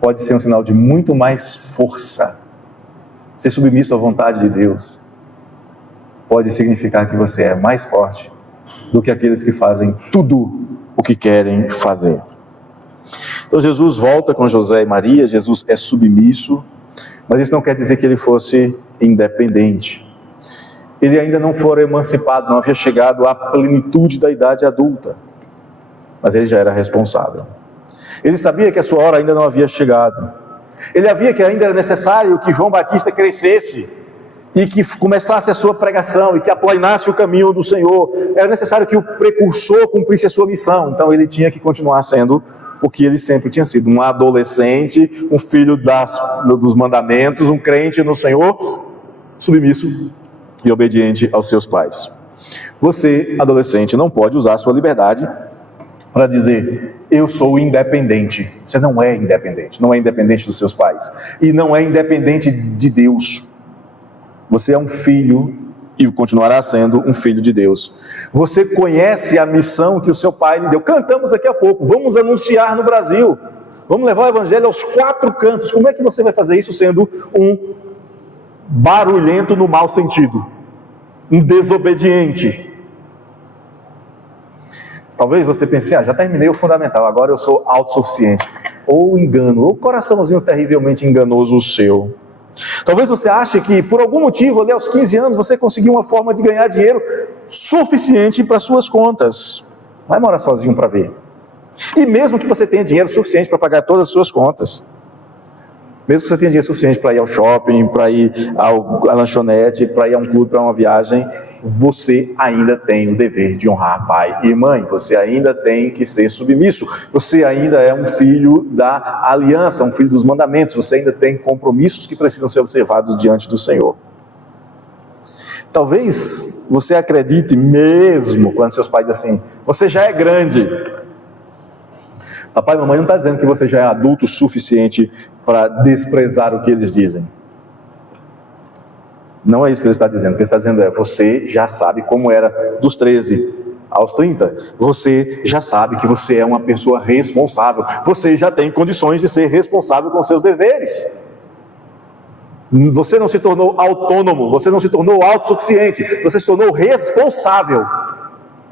pode ser um sinal de muito mais força. Ser submisso à vontade de Deus pode significar que você é mais forte do que aqueles que fazem tudo o que querem fazer. Então Jesus volta com José e Maria, Jesus é submisso, mas isso não quer dizer que ele fosse independente. Ele ainda não fora emancipado, não havia chegado à plenitude da idade adulta, mas ele já era responsável. Ele sabia que a sua hora ainda não havia chegado. Ele havia que ainda era necessário que João Batista crescesse e que começasse a sua pregação e que aplanasse o caminho do Senhor. Era necessário que o precursor cumprisse a sua missão. Então ele tinha que continuar sendo o que ele sempre tinha sido, um adolescente, um filho dos mandamentos, um crente no Senhor, submisso e obediente aos seus pais. Você, adolescente, não pode usar a sua liberdade para dizer: eu sou independente. Você não é independente, não é independente dos seus pais e não é independente de Deus. Você é um filho e continuará sendo um filho de Deus. Você conhece a missão que o seu pai lhe deu. Cantamos daqui a pouco, vamos anunciar no Brasil, vamos levar o evangelho aos 4 cantos. Como é que você vai fazer isso sendo um barulhento no mau sentido, um desobediente? Talvez você pense: já terminei o fundamental, agora eu sou autossuficiente. Ou engano, ou coraçãozinho terrivelmente enganoso o seu. Talvez você ache que por algum motivo ali aos 15 anos você conseguiu uma forma de ganhar dinheiro suficiente para suas contas. Vai morar sozinho para ver. E mesmo que você tenha dinheiro suficiente para pagar todas as suas contas, mesmo que você tenha dinheiro suficiente para ir ao shopping, para ir à lanchonete, para ir a um clube, para uma viagem, você ainda tem o dever de honrar pai e mãe. Você ainda tem que ser submisso. Você ainda é um filho da aliança, um filho dos mandamentos. Você ainda tem compromissos que precisam ser observados diante do Senhor. Talvez você acredite mesmo quando seus pais dizem assim: você já é grande. Papai e mamãe não está dizendo que você já é adulto o suficiente para desprezar o que eles dizem. Não é isso que ele está dizendo. O que ele está dizendo é: você já sabe como era dos 13 aos 30. Você já sabe que você é uma pessoa responsável. Você já tem condições de ser responsável com seus deveres. Você não se tornou autônomo, você não se tornou autossuficiente, você se tornou responsável.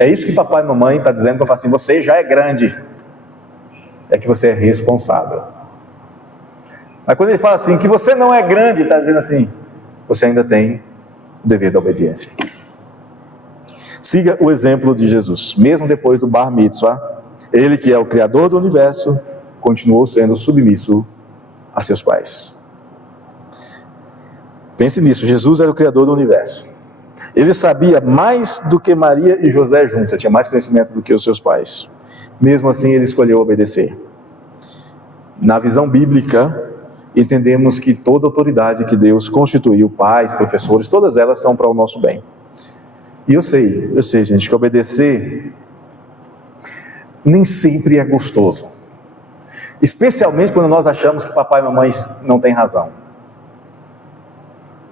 É isso que papai e mamãe está dizendo quando fala assim: você já é grande. É que você é responsável. Mas quando ele fala assim, que você não é grande, ele está dizendo assim: você ainda tem o dever da obediência. Siga o exemplo de Jesus. Mesmo depois do Bar Mitzvah, ele que é o Criador do universo, continuou sendo submisso a seus pais. Pense nisso, Jesus era o Criador do universo. Ele sabia mais do que Maria e José juntos, ele tinha mais conhecimento do que os seus pais. Mesmo assim, ele escolheu obedecer. Na visão bíblica, entendemos que toda autoridade que Deus constituiu, pais, professores, todas elas são para o nosso bem. E eu sei, gente, que obedecer nem sempre é gostoso. Especialmente quando nós achamos que papai e mamãe não têm razão.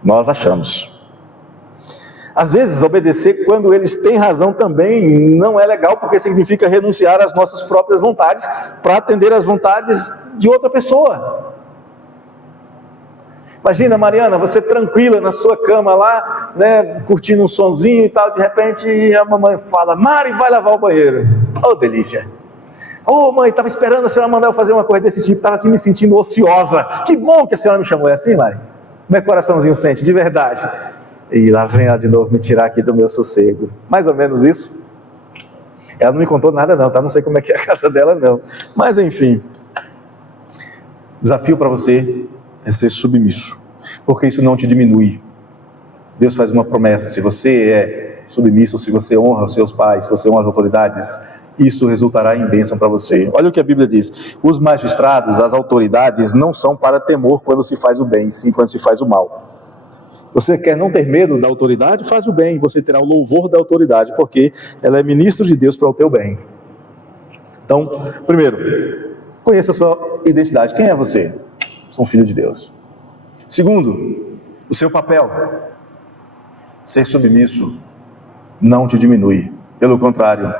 Nós achamos. Às vezes, obedecer quando eles têm razão também não é legal, porque significa renunciar às nossas próprias vontades para atender às vontades de outra pessoa. Imagina, Mariana, você tranquila na sua cama lá, né, curtindo um sonzinho e tal, de repente a mamãe fala: Mari, vai lavar o banheiro. Oh, delícia. Oh, mãe, estava esperando a senhora mandar eu fazer uma coisa desse tipo, estava aqui me sentindo ociosa. Que bom que a senhora me chamou. É assim, Mari? Como é que o coraçãozinho sente, de verdade? E lá vem ela de novo me tirar aqui do meu sossego. Mais ou menos isso. Ela não me contou nada não, tá? Não sei como é que é a casa dela não. Mas enfim. Desafio para você é ser submisso. Porque isso não te diminui. Deus faz uma promessa: se você é submisso, se você honra os seus pais, se você honra as autoridades, isso resultará em bênção para você. Olha o que a Bíblia diz: os magistrados, as autoridades, não são para temor quando se faz o bem, sim quando se faz o mal. Você quer não ter medo da autoridade? Faz o bem, você terá o louvor da autoridade, porque ela é ministro de Deus para o teu bem. Então, primeiro, conheça a sua identidade. Quem é você? Sou um filho de Deus. Segundo, o seu papel. Ser submisso não te diminui. Pelo contrário,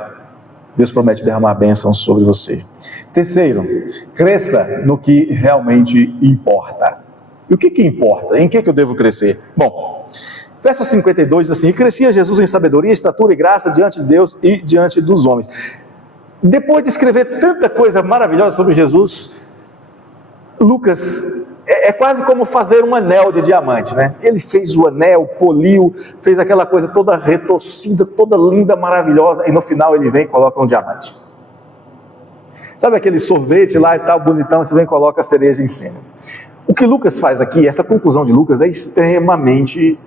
Deus promete derramar bênçãos sobre você. Terceiro, cresça no que realmente importa. E o que importa? Em que eu devo crescer? Bom, Verso 52 diz assim: e crescia Jesus em sabedoria, estatura e graça diante de Deus e diante dos homens. Depois de escrever tanta coisa maravilhosa sobre Jesus, Lucas é quase como fazer um anel de diamante, né? Ele fez o anel, poliu, fez aquela coisa toda retorcida, toda linda, maravilhosa, e no final ele vem e coloca um diamante. Sabe aquele sorvete lá e tal, bonitão, você vem e coloca a cereja em cima. O que Lucas faz aqui, essa conclusão de Lucas é extremamente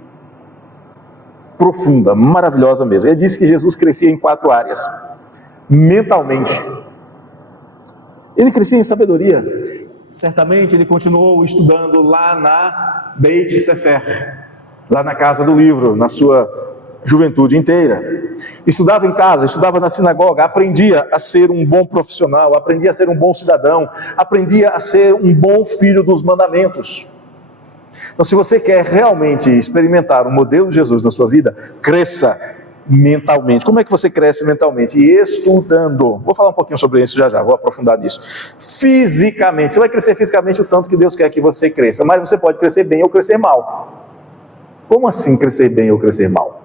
profunda, maravilhosa mesmo. Ele disse que Jesus crescia em 4 áreas. Mentalmente, ele crescia em sabedoria. Certamente ele continuou estudando lá na Beit Sefer, lá na casa do livro, na sua juventude inteira. Estudava em casa, estudava na sinagoga, aprendia a ser um bom profissional, aprendia a ser um bom cidadão, aprendia a ser um bom filho dos mandamentos. Então, se você quer realmente experimentar o modelo de Jesus na sua vida, cresça mentalmente. Como é que você cresce mentalmente? Estudando. Vou falar um pouquinho sobre isso já, vou aprofundar nisso. Fisicamente, você vai crescer fisicamente o tanto que Deus quer que você cresça, mas você pode crescer bem ou crescer mal. Como assim crescer bem ou crescer mal?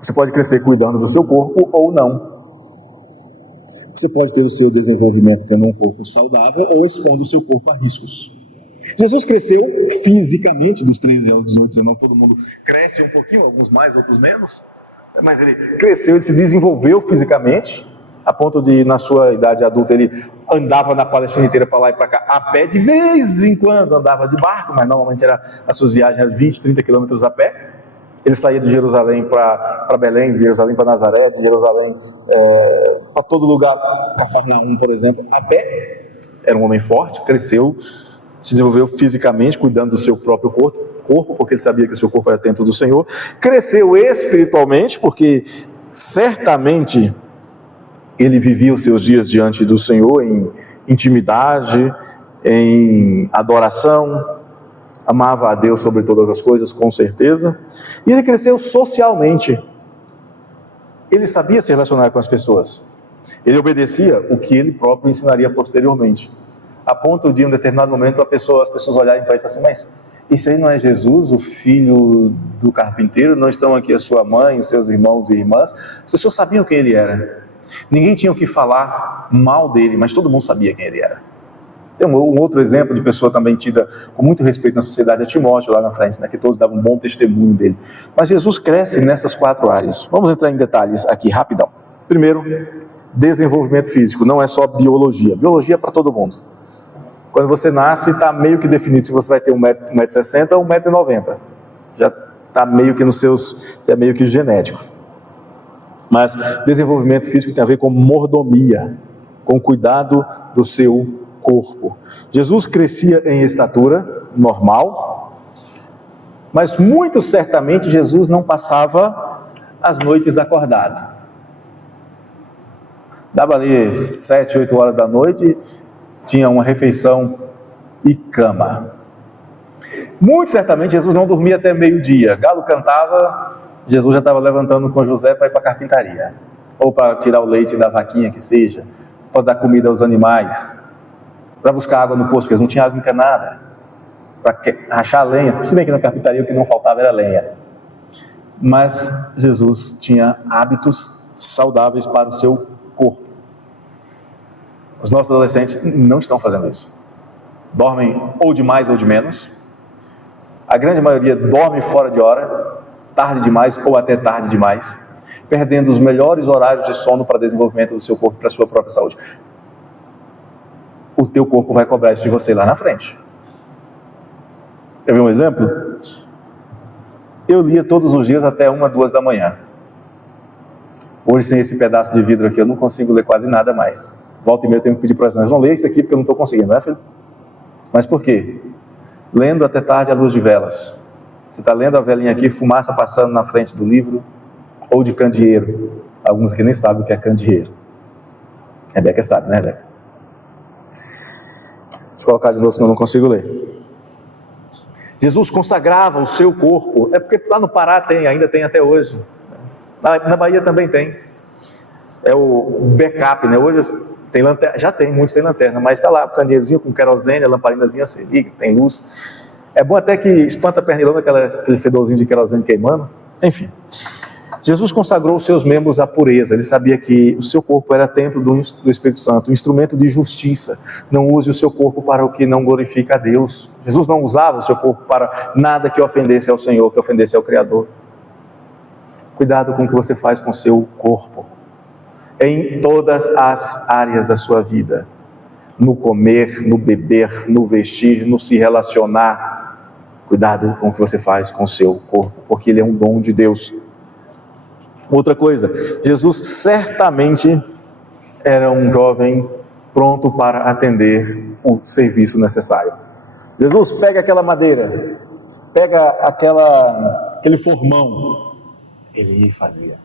Você pode crescer cuidando do seu corpo ou não. Você pode ter o seu desenvolvimento tendo um corpo saudável ou expondo o seu corpo a riscos. Jesus cresceu fisicamente, dos 13 aos 18, 19, todo mundo cresce um pouquinho, alguns mais, outros menos, mas ele cresceu, ele se desenvolveu fisicamente, a ponto de, na sua idade adulta, ele andava na Palestina inteira para lá e para cá, a pé, de vez em quando andava de barco, mas normalmente as suas viagens eram 20, 30 quilômetros a pé. Ele saía de Jerusalém para Belém, de Jerusalém para Nazaré, de Jerusalém para todo lugar, Cafarnaum, por exemplo, a pé. Era um homem forte, cresceu, se desenvolveu fisicamente, cuidando do seu próprio corpo, porque ele sabia que o seu corpo era templo do Senhor. Cresceu espiritualmente, porque certamente ele vivia os seus dias diante do Senhor em intimidade, em adoração, amava a Deus sobre todas as coisas, com certeza. E ele cresceu socialmente. Ele sabia se relacionar com as pessoas. Ele obedecia o que ele próprio ensinaria posteriormente. A ponto de, em um determinado momento, as pessoas olharem para ele e falarem assim: mas isso aí não é Jesus, o filho do carpinteiro? Não estão aqui a sua mãe, os seus irmãos e irmãs? As pessoas sabiam quem ele era. Ninguém tinha o que falar mal dele, mas todo mundo sabia quem ele era. Tem um outro exemplo de pessoa também tida com muito respeito na sociedade, é Timóteo lá na frente, né, que todos davam um bom testemunho dele. Mas Jesus cresce nessas 4 áreas. Vamos entrar em detalhes aqui rapidão. Primeiro, desenvolvimento físico. Não é só biologia. Biologia é para todo mundo. Quando você nasce, está meio que definido se você vai ter 1,60 m ou 1,90 m. Já está meio que já é meio que genético. Mas desenvolvimento físico tem a ver com mordomia, com cuidado do seu corpo. Jesus crescia em estatura normal, mas muito certamente Jesus não passava as noites acordado. Dava ali 7, 8 horas da noite, tinha uma refeição e cama. Muito certamente Jesus não dormia até meio-dia. Galo cantava, Jesus já estava levantando com José para ir para a carpintaria, ou para tirar o leite da vaquinha que seja, para dar comida aos animais, para buscar água no poço, porque eles não tinham água encanada, para rachar a lenha. Se bem que na carpintaria o que não faltava era lenha. Mas Jesus tinha hábitos saudáveis para o seu corpo. Os nossos adolescentes não estão fazendo isso. Dormem ou de mais ou de menos. A grande maioria dorme fora de hora, tarde demais ou até tarde demais, perdendo os melhores horários de sono para desenvolvimento do seu corpo, para a sua própria saúde. O teu corpo vai cobrar isso de você lá na frente. Quer ver um exemplo? Eu lia todos os dias até 1, 2 da manhã. Hoje, sem esse pedaço de vidro aqui, eu não consigo ler quase nada mais. Volta e meia eu tenho que pedir para as pessoas: não leia isso aqui porque eu não estou conseguindo, não é, filho? Mas por quê? Lendo até tarde à luz de velas. Você está lendo a velinha aqui, fumaça passando na frente do livro, ou de candeeiro. Alguns aqui nem sabem o que é candeeiro. Rebeca sabe, né, Rebeca? Deixa eu colocar de novo, senão eu não consigo ler. Jesus consagrava o seu corpo. É porque lá no Pará ainda tem até hoje. Na Bahia também tem. É o backup, né? Hoje tem lanterna, já tem, muitos têm lanterna, mas está lá o candeeirozinho com querosene, a lamparinazinha, você liga, tem luz. É bom até que espanta pernilongo, aquele fedorzinho de querosene queimando. Enfim, Jesus consagrou os seus membros à pureza. Ele sabia que o seu corpo era templo do Espírito Santo, um instrumento de justiça. Não use o seu corpo para o que não glorifica a Deus. Jesus não usava o seu corpo para nada que ofendesse ao Senhor, que ofendesse ao Criador. Cuidado com o que você faz com o seu corpo, em todas as áreas da sua vida. No comer, no beber, no vestir, no se relacionar. Cuidado com o que você faz com o seu corpo, porque ele é um dom de Deus. Outra coisa, Jesus certamente era um jovem pronto para atender o serviço necessário. Jesus, pega aquela madeira, pega aquele formão. Ele fazia.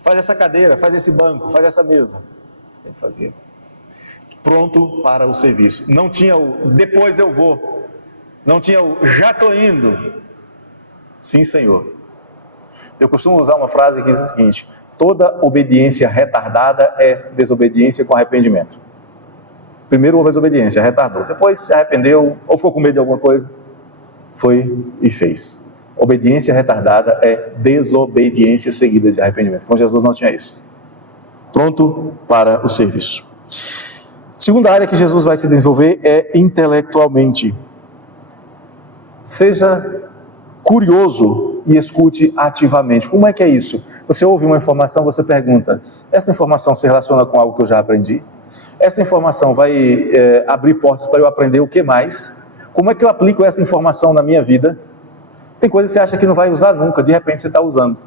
Faz essa cadeira, faz esse banco, faz essa mesa. Ele fazia. Pronto para o serviço. Não tinha o depois eu vou. Não tinha o já estou indo. Sim, Senhor. Eu costumo usar uma frase que diz o seguinte: toda obediência retardada é desobediência com arrependimento. Primeiro houve a desobediência, retardou. Depois se arrependeu ou ficou com medo de alguma coisa. Foi e fez. Obediência retardada é desobediência seguida de arrependimento. Com Jesus não tinha isso. Pronto para o serviço. Segunda área que Jesus vai se desenvolver é intelectualmente. Seja curioso e escute ativamente. Como é que é isso? Você ouve uma informação, você pergunta: essa informação se relaciona com algo que eu já aprendi? Essa informação vai abrir portas para eu aprender o que mais? Como é que eu aplico essa informação na minha vida? Tem coisas que você acha que não vai usar nunca, de repente você está usando.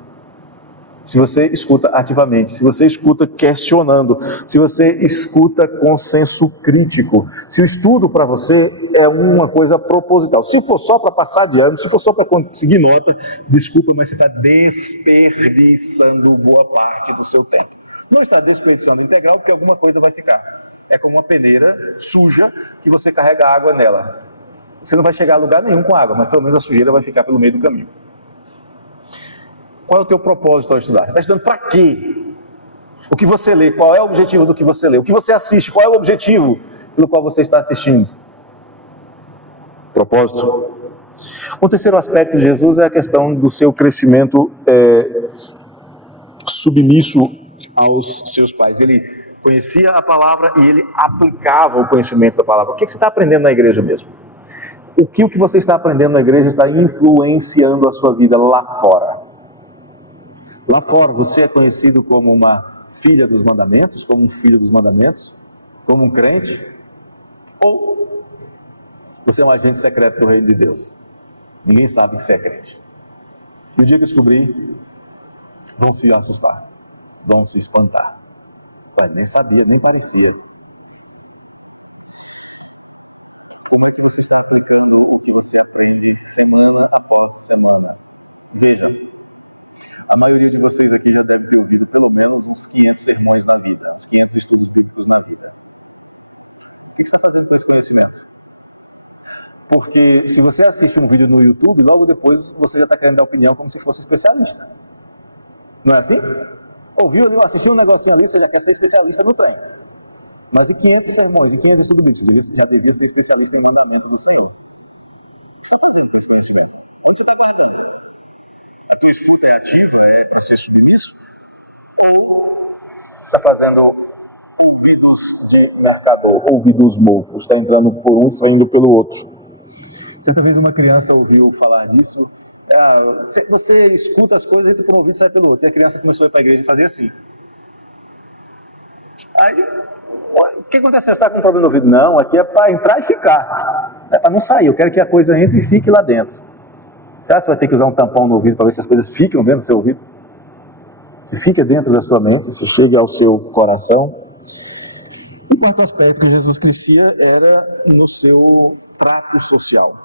Se você escuta ativamente, se você escuta questionando, se você escuta com senso crítico, se o estudo para você é uma coisa proposital. Se for só para passar de ano, se for só para conseguir nota, desculpa, mas você está desperdiçando boa parte do seu tempo. Não está desperdiçando integral, porque alguma coisa vai ficar. É como uma peneira suja que você carrega água nela. Você não vai chegar a lugar nenhum com água, mas pelo menos a sujeira vai ficar pelo meio do caminho. Qual é o teu propósito ao estudar? Você está estudando para quê? O que você lê? Qual é o objetivo do que você lê? O que você assiste? Qual é o objetivo pelo qual você está assistindo? Propósito. O terceiro aspecto de Jesus é a questão do seu crescimento submisso aos seus pais. Ele conhecia a palavra e ele aplicava o conhecimento da palavra. O que você está aprendendo na igreja mesmo? O que você está aprendendo na igreja está influenciando a sua vida lá fora. Lá fora, você é conhecido como uma filha dos mandamentos, como um filho dos mandamentos, como um crente, ou você é um agente secreto do reino de Deus. Ninguém sabe que você é crente. E o dia que descobrir, vão se assustar, vão se espantar. Ué, nem sabia, nem parecia. Porque se você assiste um vídeo no YouTube, logo depois você já está querendo dar opinião como se fosse especialista. Não é assim? Ouviu ali, assistiu um negocinho ali, você já quer ser especialista no trem. Mas e 500 sermões, e 500 estudos bíblicos? Você já devia ser especialista no mandamento do Senhor. Está fazendo ouvidos de mercador, ouvidos moucos, está entrando por um e saindo pelo outro. Certa vez uma criança ouviu falar disso. Você escuta as coisas e por um ouvido sai pelo outro. E a criança começou a ir para a igreja e fazia assim. Aí, o que acontece? Você está com um problema no ouvido? Não, aqui é para entrar e ficar. É para não sair. Eu quero que a coisa entre e fique lá dentro. Será que você vai ter que usar um tampão no ouvido para ver se as coisas ficam dentro do seu ouvido? Se fica dentro da sua mente, se chega ao seu coração. E o quarto aspecto que Jesus crescia era no seu trato social.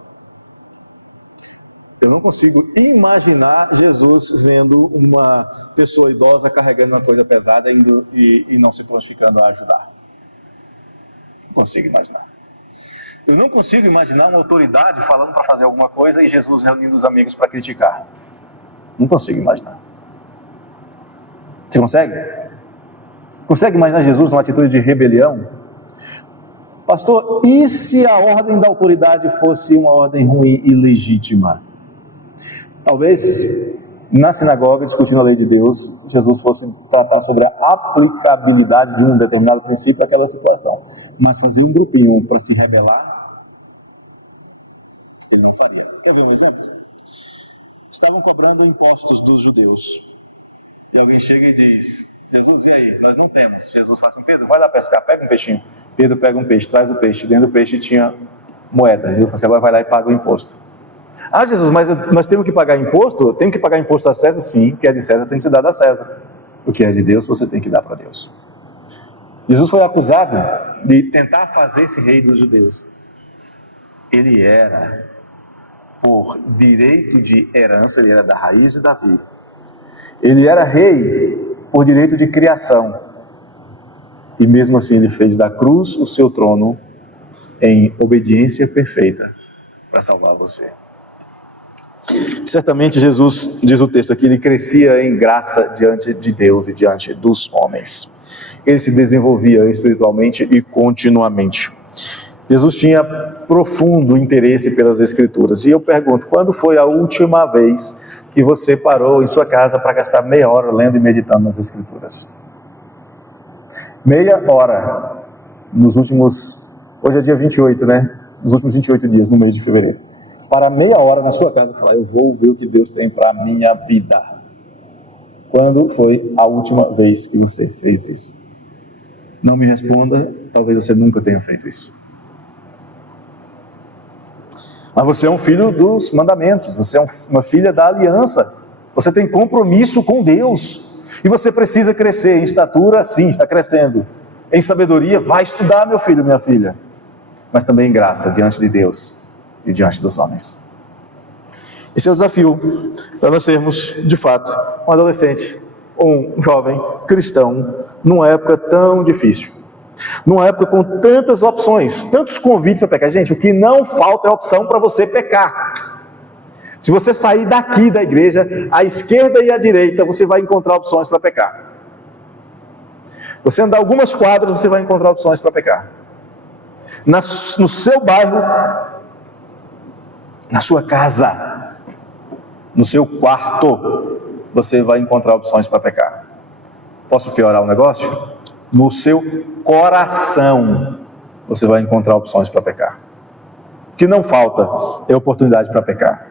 Eu não consigo imaginar Jesus vendo uma pessoa idosa carregando uma coisa pesada e não se prontificando a ajudar. Não consigo imaginar. Eu não consigo imaginar uma autoridade falando para fazer alguma coisa e Jesus reunindo os amigos para criticar. Não consigo imaginar. Você consegue? Consegue imaginar Jesus numa atitude de rebelião? Pastor, e se a ordem da autoridade fosse uma ordem ruim e legítima? Talvez na sinagoga, discutindo a lei de Deus, Jesus fosse tratar sobre a aplicabilidade de um determinado princípio àquela situação. Mas fazer um grupinho para se rebelar, ele não faria. Quer ver um exemplo? Estavam cobrando impostos dos judeus. E alguém chega e diz: Jesus, e aí? Nós não temos. Jesus fala assim: Pedro, vai lá pescar, pega um peixinho. Pedro pega um peixe, traz o peixe. Dentro do peixe tinha moeda. Jesus fala assim: agora vai lá e paga o imposto. Ah, Jesus, mas nós temos que pagar imposto? Temos que pagar imposto a César? Sim, o que é de César tem que ser dado a César. O que é de Deus, você tem que dar para Deus. Jesus foi acusado de tentar fazer esse rei dos judeus. Ele era, por direito de herança, ele era da raiz de Davi. Ele era rei por direito de criação. E mesmo assim ele fez da cruz o seu trono em obediência perfeita para salvar você. Certamente Jesus, diz o texto aqui, ele crescia em graça diante de Deus e diante dos homens. Ele se desenvolvia espiritualmente e continuamente. Jesus tinha profundo interesse pelas Escrituras. E eu pergunto, quando foi a última vez que você parou em sua casa para gastar meia hora lendo e meditando nas Escrituras? Meia hora nos últimos... Hoje é dia 28, né? Nos últimos 28 dias, no mês de fevereiro. Para meia hora na sua casa, falar: eu vou ver o que Deus tem para a minha vida. Quando foi a última vez que você fez isso? Não me responda, talvez você nunca tenha feito isso. Mas você é um filho dos mandamentos, você é uma filha da aliança, você tem compromisso com Deus, e você precisa crescer em estatura, sim, está crescendo. Em sabedoria, vai estudar, meu filho, minha filha, mas também em graça, diante de Deus e diante dos homens. Esse é o desafio para nós sermos, de fato, um adolescente, um jovem cristão, numa época tão difícil, numa época com tantas opções, tantos convites para pecar. Gente, o que não falta é opção para você pecar. Se você sair daqui da igreja, à esquerda e à direita, você vai encontrar opções para pecar. Você andar algumas quadras, você vai encontrar opções para pecar. No seu bairro, na sua casa, no seu quarto, você vai encontrar opções para pecar. Posso piorar o negócio? No seu coração, você vai encontrar opções para pecar. O que não falta é oportunidade para pecar.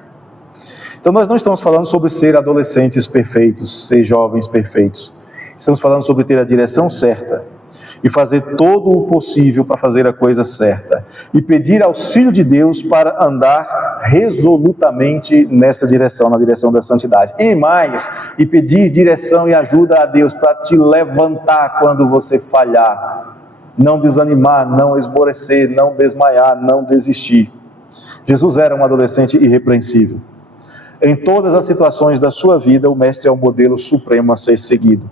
Então nós não estamos falando sobre ser adolescentes perfeitos, ser jovens perfeitos. Estamos falando sobre ter a direção certa e fazer todo o possível para fazer a coisa certa e pedir auxílio de Deus para andar resolutamente nessa direção, na direção da santidade. E mais, e pedir direção e ajuda a Deus para te levantar quando você falhar, não desanimar, não esmorecer, não desmaiar, não desistir. Jesus era um adolescente irrepreensível. Em todas as situações da sua vida, o mestre é o modelo supremo a ser seguido.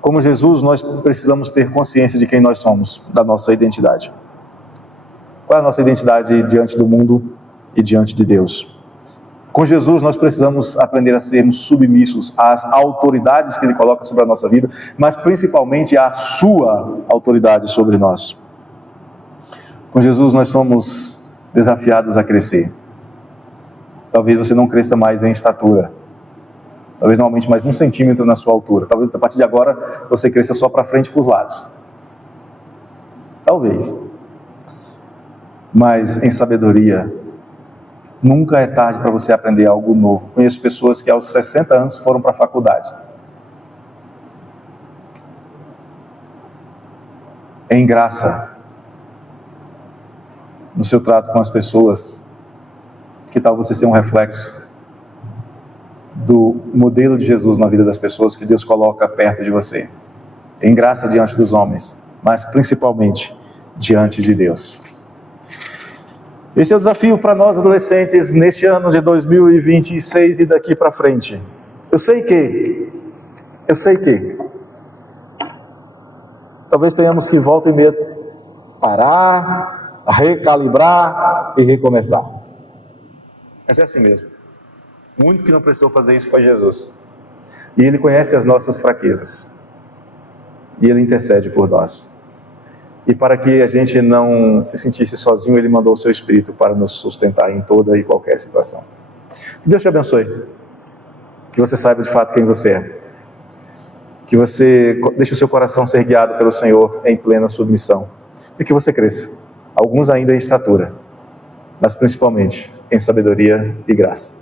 Como Jesus, nós precisamos ter consciência de quem nós somos, da nossa identidade. Qual é a nossa identidade diante do mundo e diante de Deus? Com Jesus, nós precisamos aprender a sermos submissos às autoridades que Ele coloca sobre a nossa vida, mas principalmente à sua autoridade sobre nós. Com Jesus, nós somos desafiados a crescer. Talvez você não cresça mais em estatura. Talvez não aumente mais 1 centímetro na sua altura. Talvez a partir de agora você cresça só para frente e para os lados. Talvez. Mas em sabedoria, nunca é tarde para você aprender algo novo. Conheço pessoas que aos 60 anos foram para a faculdade. Em graça, no seu trato com as pessoas, que tal você ser um reflexo do modelo de Jesus na vida das pessoas que Deus coloca perto de você, em graça diante dos homens, mas principalmente diante de Deus. Esse é o desafio para nós adolescentes neste ano de 2026 e daqui para frente. Eu sei que talvez tenhamos que volta e meia parar, recalibrar e recomeçar. Mas é assim mesmo. O único que não precisou fazer isso foi Jesus. E Ele conhece as nossas fraquezas. E Ele intercede por nós. E para que a gente não se sentisse sozinho, Ele mandou o Seu Espírito para nos sustentar em toda e qualquer situação. Que Deus te abençoe. Que você saiba de fato quem você é. Que você deixe o seu coração ser guiado pelo Senhor em plena submissão. E que você cresça. Alguns ainda em estatura, mas principalmente em sabedoria e graça.